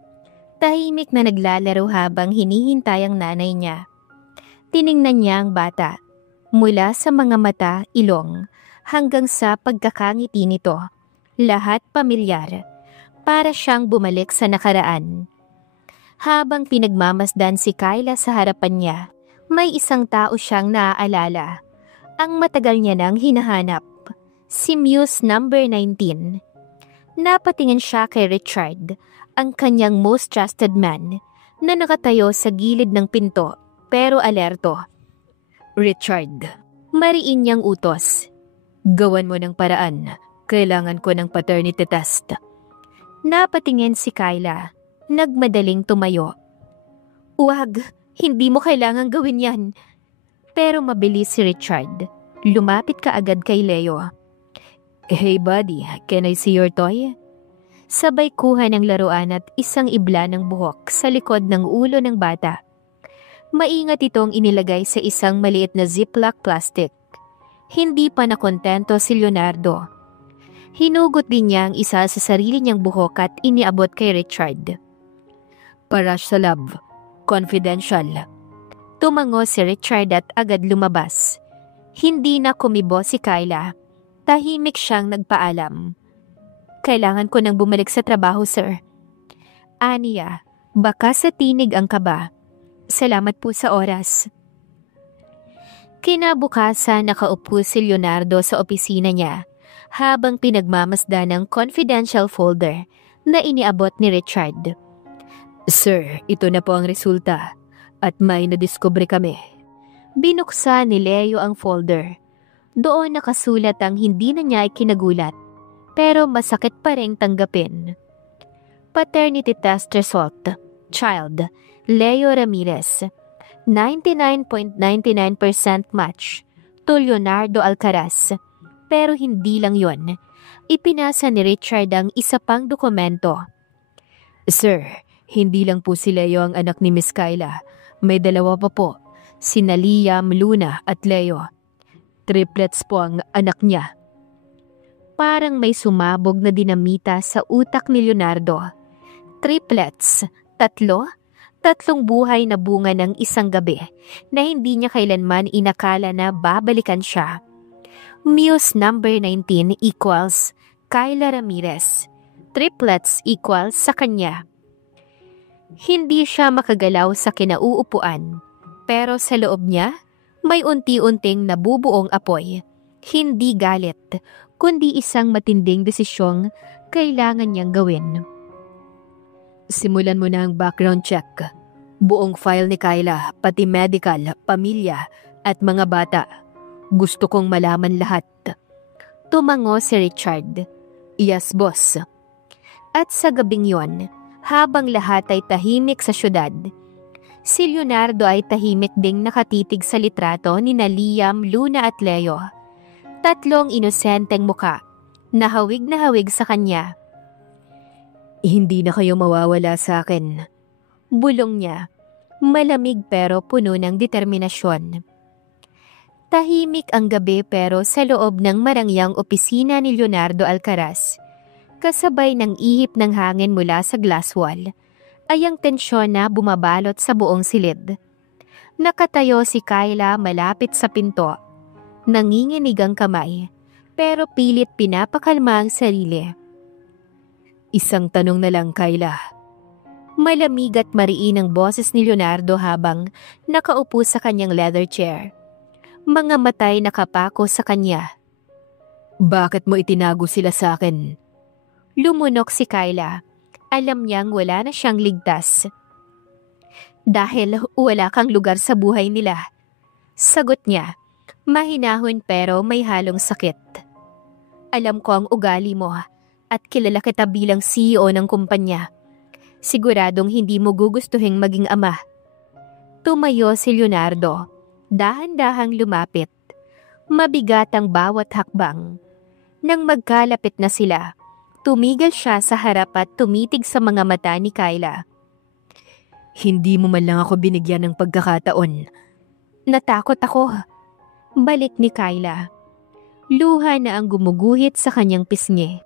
Tahimik na naglalaro habang hinihintay ang nanay niya. Tiningnan niya ang bata. Mula sa mga mata, ilong, hanggang sa pagkakangiti nito. Lahat pamilyar. Para siyang bumalik sa nakaraan. Habang pinagmamasdan si Kyla sa harapan niya, may isang tao siyang naaalala. Ang matagal niya nang hinahanap. Si Muse number 19. Napatingin siya kay Richard, ang kanyang most trusted man, na nakatayo sa gilid ng pinto, pero alerto. Richard. Mariin niyang utos. Gawan mo ng paraan. Kailangan ko ng paternity test. Napatingin si Kyla. Nagmadaling tumayo. Huwag, hindi mo kailangang gawin yan. Pero mabilis si Richard. Lumapit ka agad kay Leo. Hey buddy, can I see your toy? Sabay kuha ng laruan at isang ibla ng buhok sa likod ng ulo ng bata. Maingat itong inilagay sa isang maliit na ziplock plastic. Hindi pa nakontento si Leonardo. Hinugot din niya ang isa sa sarili niyang buhok at iniabot kay Richard. Para sa love. Confidential. Tumango si Richard at agad lumabas. Hindi na kumibo si Kyla. Tahimik siyang nagpaalam. Kailangan ko nang bumalik sa trabaho, sir. Aniya, baka sa tinig ang kaba. Salamat po sa oras. Kinabukasan nakaupo si Leonardo sa opisina niya habang pinagmamasdan ng confidential folder na iniabot ni Richard. Sir, ito na po ang resulta at may nadiskubre kami. Binuksan ni Leo ang folder. Doon nakasulat ang hindi na niya ikinagulat, pero masakit pa rin tanggapin. Paternity test result. Child, Leo Ramirez. 99.99% match to Leonardo Alcaraz. Pero hindi lang yon. Ipinasa ni Richard ang isa pang dokumento. Sir, hindi lang po si Leo ang anak ni Miss Kyla. May dalawa pa po. Sina Liam, Luna at Leo. Triplets po ang anak niya. Parang may sumabog na dinamita sa utak ni Leonardo. Triplets? 3? 3 buhay na bunga ng isang gabi na hindi niya kailanman inakala na babalikan siya. Muse number 19 equals Kyla Ramirez. Triplets equals sa kanya. Hindi siya makagalaw sa kinauupuan, pero sa loob niya, may unti-unting nabubuong apoy. Hindi galit, kundi isang matinding desisyong kailangan niyang gawin. Simulan mo na ang background check. Buong file ni Kyla, pati medical, pamilya, at mga bata. Gusto kong malaman lahat. Tumango si Richard. Yes, boss. At sa gabing yon, habang lahat ay tahimik sa syudad, si Leonardo ay tahimik ding nakatitig sa litrato ni Liam, Luna at Leo. 3 inosenteng muka, nahawig na hawig sa kanya. Hindi na kayo mawawala sa akin. Bulong niya, malamig pero puno ng determinasyon. Tahimik ang gabi pero sa loob ng marangyang opisina ni Leonardo Alcaraz, kasabay ng ihip ng hangin mula sa glass wall, ay ang tensyon na bumabalot sa buong silid. Nakatayo si Kyla malapit sa pinto. Nanginginig ang kamay, pero pilit pinapakalma ang sarili. Isang tanong na lang, Kyla. Malamig at mariin ang boses ni Leonardo habang nakaupo sa kanyang leather chair. Mga matay nakapako sa kanya. Bakit mo itinago sila sa akin? Lumunok si Kyla. Alam niyang wala na siyang ligtas. Dahil wala kang lugar sa buhay nila. Sagot niya, mahinahon pero may halong sakit. Alam ko ang ugali mo at kilala kita bilang CEO ng kumpanya. Siguradong hindi mo gugustuhin maging ama. Tumayo si Leonardo, dahan-dahang lumapit. Mabigat ang bawat hakbang. Nang magkalapit na sila, tumigil siya sa harap at tumitig sa mga mata ni Kyla. Hindi mo man lang ako binigyan ng pagkakataon. Natakot ako. Balik ni Kyla. Luha na ang gumuguhit sa kanyang pisngi.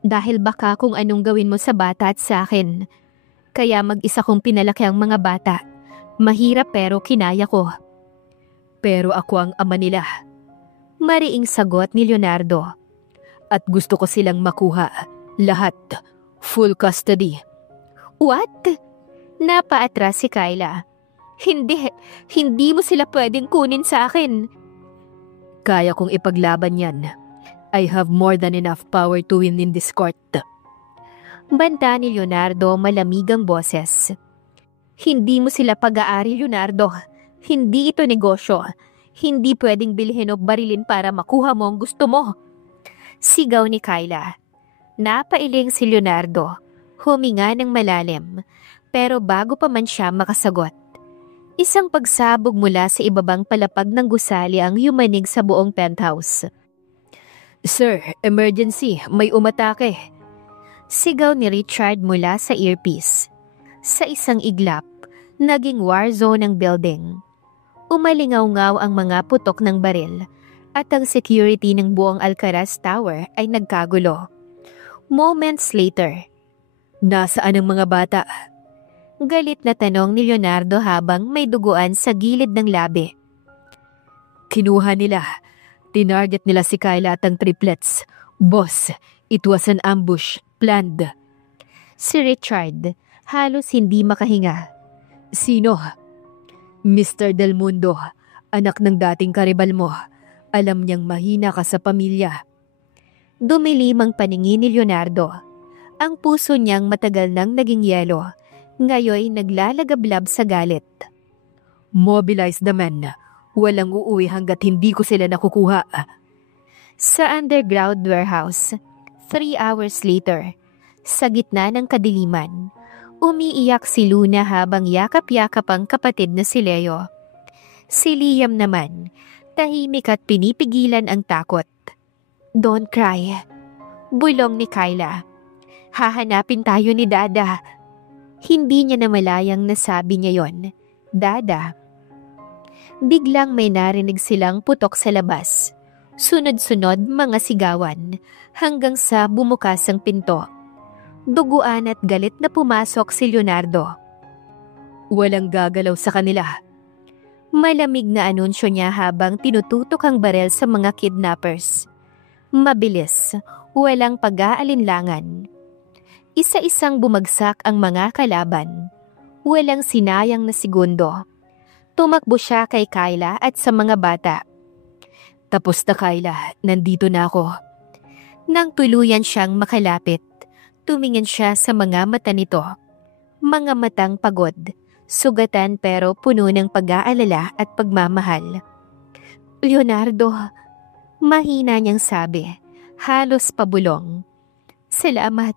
Dahil baka kung anong gawin mo sa bata at sa akin. Kaya mag-isa kong pinalaki ang mga bata. Mahirap pero kinaya ko. Pero ako ang ama nila. Mariing sagot ni Leonardo. At gusto ko silang makuha. Lahat. Full custody. What? Napaatras si Kyla. Hindi mo sila pwedeng kunin sa akin. Kaya kong ipaglaban yan. I have more than enough power to win in this court. Banta ni Leonardo malamig ang boses. Hindi mo sila pag-aari, Leonardo. Hindi ito negosyo. Hindi pwedeng bilhin o barilin para makuha mo ang gusto mo. Sigaw ni Kyla. Napailing si Leonardo. Huminga ng malalim. Pero bago pa man siya makasagot, isang pagsabog mula sa ibabang palapag ng gusali ang yumanig sa buong penthouse. Sir, emergency. May umatake. Sigaw ni Richard mula sa earpiece. Sa isang iglap, naging war zone ang building. Umalingaw-ngaw ang mga putok ng baril at ang security ng buong Alcaraz Tower ay nagkagulo. Moments later, nasaan ang mga bata? Galit na tanong ni Leonardo habang may duguan sa gilid ng labi. Kinuha nila. Tinarget nila si Kyla at ang triplets. Boss, it was an ambush. Planned. Si Richard, halos hindi makahinga. Sino? Mr. Del Mundo, anak ng dating karibal mo. Alam niyang mahina ka sa pamilya. Dumilim ang paningin ni Leonardo. Ang puso niyang matagal nang naging yelo. Ngayon naglalagablab sa galit. Mobilize the men. Walang uuwi hanggat hindi ko sila nakukuha. Sa underground warehouse, 3 hours later, sa gitna ng kadiliman, umiiyak si Luna habang yakap-yakap ang kapatid na si Leo. Si Liam naman, tahimik at pinipigilan ang takot. Don't cry. Bulong ni Kyla. Hahanapin tayo ni Dada. Hindi niya namalayang nasabi niya yon. Dada. Biglang may narinig silang putok sa labas. Sunod-sunod mga sigawan hanggang sa bumukas ang pinto. Duguan at galit na pumasok si Leonardo. Walang gagalaw sa kanila. Malamig na anunsyo niya habang tinututok ang barel sa mga kidnappers. Mabilis, walang pag-aalinlangan. Isa-isang bumagsak ang mga kalaban. Walang sinayang na segundo. Tumakbo siya kay Kyla at sa mga bata. Tapos na, Kyla, nandito na ako. Nang tuluyan siyang makalapit, tumingin siya sa mga mata nito. Mga matang pagod, sugatan pero puno ng pag-aalala at pagmamahal. Leonardo, mahina niyang sabi, halos pabulong. Salamat.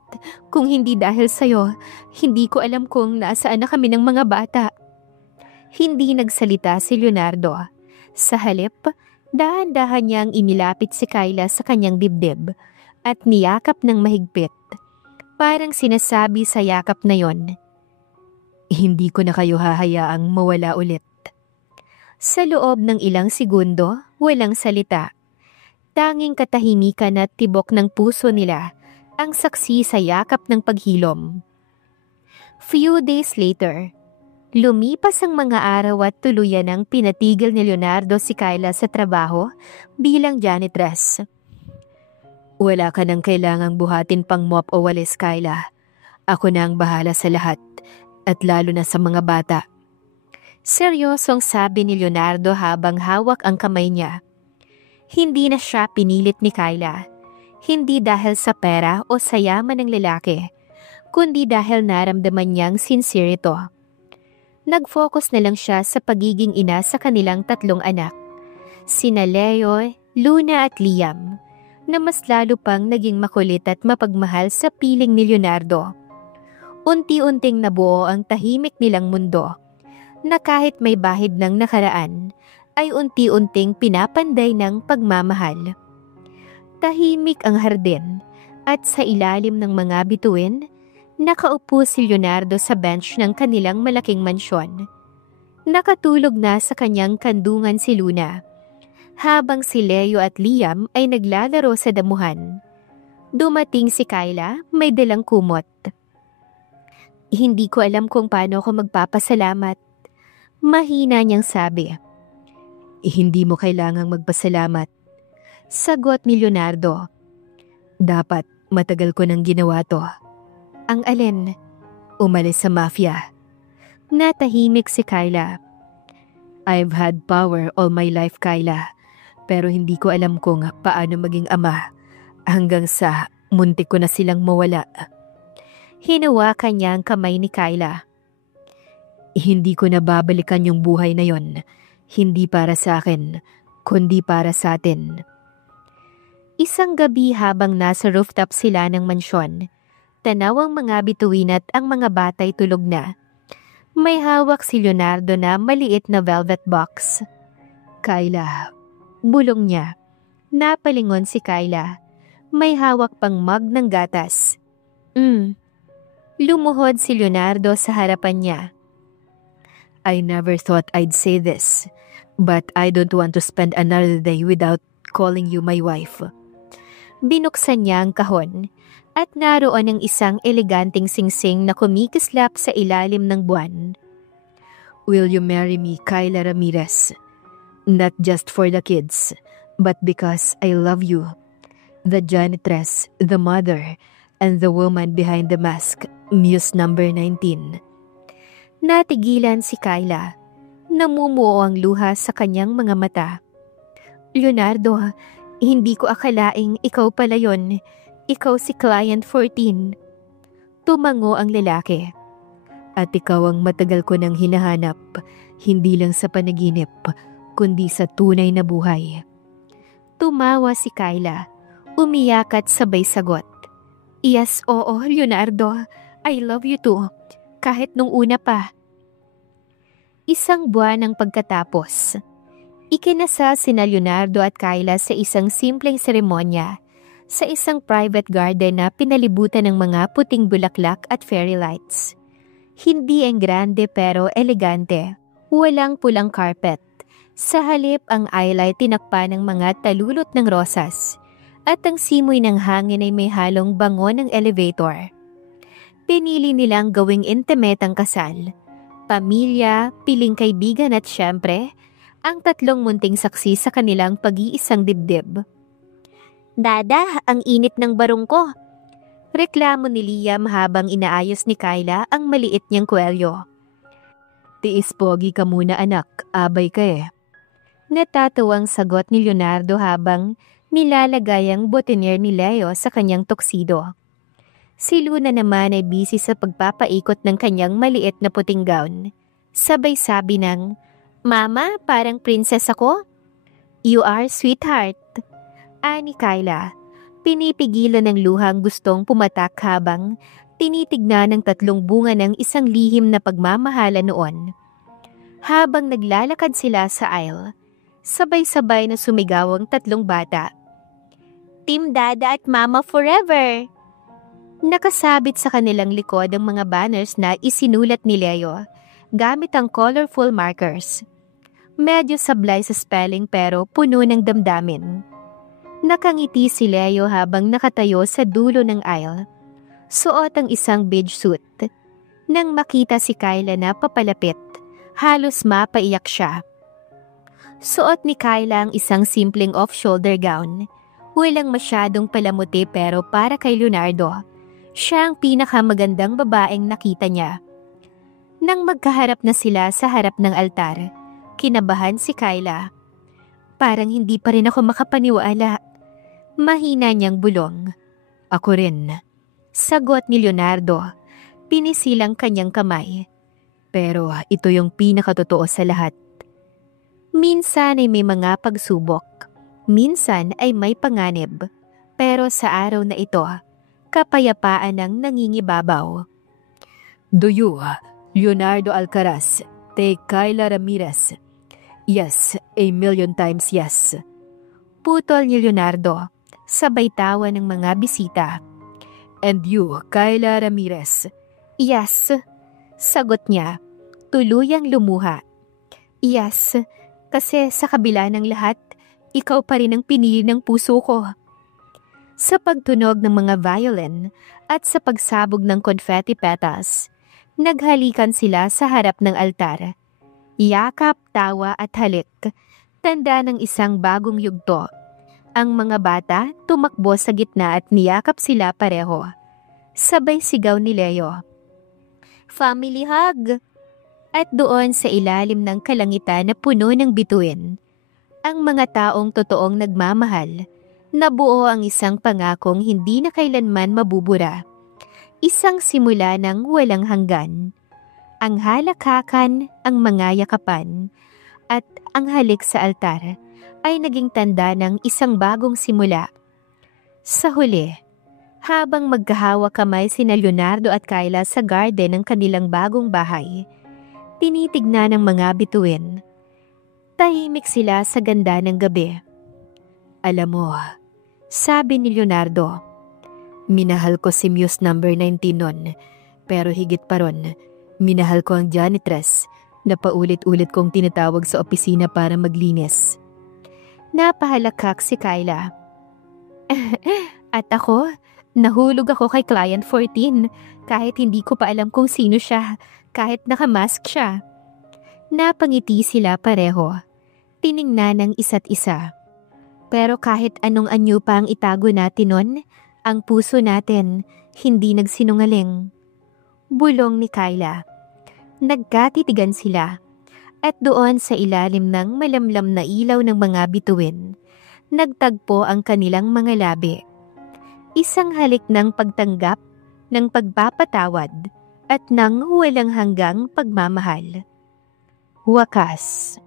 Kung hindi dahil sa'yo, hindi ko alam kung nasaan na kami ng mga bata. Hindi nagsalita si Leonardo. Sa halip, dahan-dahan niyang inilapit si Kyla sa kanyang dibdib at niyakap ng mahigpit. Parang sinasabi sa yakap na yon, hindi ko na kayo hahayaang mawala ulit. Sa loob ng ilang segundo, walang salita. Tanging katahimikan at tibok ng puso nila ang saksi sa yakap ng paghilom. Few days later, Lumipas ang mga araw at tuluyan ang pinatigil ni Leonardo si Kyla sa trabaho bilang janitress. Wala ka nang kailangang buhatin pang mop o walis, Kyla. Ako na ang bahala sa lahat, at lalo na sa mga bata. Seryosong sabi ni Leonardo habang hawak ang kamay niya. Hindi na siya pinilit ni Kyla. Hindi dahil sa pera o sa yaman ng lalaki, kundi dahil naramdaman niyang sincere ito. Nag-focus na lang siya sa pagiging ina sa kanilang 3 anak, sina Leo, Luna at Liam, na mas lalo pang naging makulit at mapagmahal sa piling ni Leonardo. Unti-unting nabuo ang tahimik nilang mundo, na kahit may bahid ng nakaraan, ay unti-unting pinapanday ng pagmamahal. Tahimik ang hardin, at sa ilalim ng mga bituin, nakaupo si Leonardo sa bench ng kanilang malaking mansyon. Nakatulog na sa kanyang kandungan si Luna, habang si Leo at Liam ay naglalaro sa damuhan. Dumating si Kyla, may dalang kumot. Hindi ko alam kung paano ako magpapasalamat. Mahina niyang sabi. Hindi mo kailangang magpasalamat. Sagot ni Leonardo. Dapat matagal ko nang ginawa to. Ang alin? Umalis sa mafia. Natahimik si Kyla. I've had power all my life, Kyla. Pero hindi ko alam kung paano maging ama. Hanggang sa muntik ko na silang mawala. Hinawakan niya ang kamay ni Kyla. Hindi ko na babalikan yung buhay na yon. Hindi para sa akin, kundi para sa atin. Isang gabi habang nasa rooftop sila ng mansyon, tanaw ang mga bituin at ang mga batay tulog na. May hawak si Leonardo na maliit na velvet box. Kyla. Bulong niya. Napalingon si Kyla. May hawak pang mug ng gatas. Lumuhod si Leonardo sa harapan niya. I never thought I'd say this, but I don't want to spend another day without calling you my wife. Binuksan niya ang kahon at naroon ang isang eleganteng singsing na kumikislap sa ilalim ng buwan. Will you marry me, Kyla Ramirez? Not just for the kids, but because I love you. The janitress, the mother, and the woman behind the mask, Muse number 19. Natigilan si Kyla. Namumuo ang luha sa kanyang mga mata. Leonardo, hindi ko akalaing ikaw pala yon. Ikaw si Client 14. Tumango ang lalaki. At ikaw ang matagal ko nang hinahanap, hindi lang sa panaginip, kundi sa tunay na buhay. Tumawa si Kyla. Umiyak at sabay sagot. Yes, oo, Leonardo. I love you too. Kahit nung una pa. Isang buwan ang pagkatapos. Ikinasal sina Leonardo at Kyla sa isang simpleng seremonya sa isang private garden na pinalibutan ng mga puting bulaklak at fairy lights. Hindi ang grande pero elegante. Walang pulang carpet. Sa halip ang aisle ay tinakpan ng mga talulot ng rosas at ang simoy ng hangin ay may halong bango ng elevator. Pinili nilang gawing intimate ang kasal. Pamilya, piling kaibigan at syempre, ang 3 munting saksi sa kanilang pag-iisang dibdib. Dada, ang init ng barong ko. Reklamo ni Liam habang inaayos ni Kyla ang maliit niyang kwelyo. Tiis pogi ka muna anak, abay ka eh. Natatawang sagot ni Leonardo habang nilalagay ang botinier ni Leo sa kanyang tuxedo. Si Luna naman ay busy sa pagpapaikot ng kanyang maliit na puting gown. Sabay sabi ng, Mama, parang princess ako? You are, sweetheart. Ani Kyla, pinipigilan ng luhang gustong pumatak habang tinitignan ng 3 bunga ng isang lihim na pagmamahala noon. Habang naglalakad sila sa aisle, sabay-sabay na sumigaw ang 3 bata. Team Dada at Mama forever! Nakasabit sa kanilang likod ang mga banners na isinulat ni Leo gamit ang colorful markers. Medyo sablay sa spelling pero puno ng damdamin. Nakangiti si Leo habang nakatayo sa dulo ng aisle. Suot ang isang beige suit. Nang makita si Kyla na papalapit, Halos mapaiyak siya. Suot ni Kyla ang isang simpleng off-shoulder gown. Walang masyadong palamuti pero para kay Leonardo, siya ang pinakamagandang babaeng nakita niya. Nang magkaharap na sila sa harap ng altar, kinabahan si Kyla. Parang hindi pa rin ako makapaniwala. Mahina niyang bulong. Ako rin. Sagot ni Leonardo. Pinisilang kanyang kamay. Pero ito yung pinakatotoo sa lahat. Minsan ay may mga pagsubok. Minsan ay may panganib. Pero sa araw na ito, kapayapaan ang nangingibabaw. Do you, Leonardo Alcaraz, take Kyla Ramirez? Yes, a million times yes. Putol ni Leonardo, sabay tawa ng mga bisita. And you, Kyla Ramirez? Yes, sagot niya, tuluyang lumuha. Yes, kasi sa kabila ng lahat, ikaw pa rin ang pinili ng puso ko. Sa pagtunog ng mga violin at sa pagsabog ng confetti petals, naghalikan sila sa harap ng altar. Yakap, tawa at halik, tanda ng isang bagong yugto. Ang mga bata tumakbo sa gitna at niyakap sila pareho. Sabay sigaw ni Leo, "Family hug!" At doon sa ilalim ng kalangitan na puno ng bituin, ang mga taong totoong nagmamahal, nabuo ang isang pangakong hindi na kailanman mabubura. Isang simula ng walang hanggan. Ang halakakan, ang mga yakapan, at ang halik sa altar ay naging tanda ng isang bagong simula. Sa huli, habang magkahawak kamay sina Leonardo at Kyla sa garden ng kanilang bagong bahay, tinitignan ng mga bituin. Tahimik sila sa ganda ng gabi. Alam mo, sabi ni Leonardo, minahal ko si Muse number 19 nun, pero higit pa ron, minahal ko ang janitress na paulit-ulit kong tinatawag sa opisina para maglinis. Napahalakak si Kyla. At ako, nahulog ako kay Client 14 kahit hindi ko pa alam kung sino siya, kahit nakamask siya. Napangiti sila pareho. Tiningnan ng isa't isa. Pero kahit anong anyo pa ang itago natin nun, ang puso natin hindi nagsinungaling. Bulong ni Kyla. Nagkatitigan sila. At doon sa ilalim ng malamlam na ilaw ng mga bituin, nagtagpo ang kanilang mga labi. Isang halik ng pagtanggap, ng pagpapatawad, at ng walang hanggang pagmamahal. Wakas.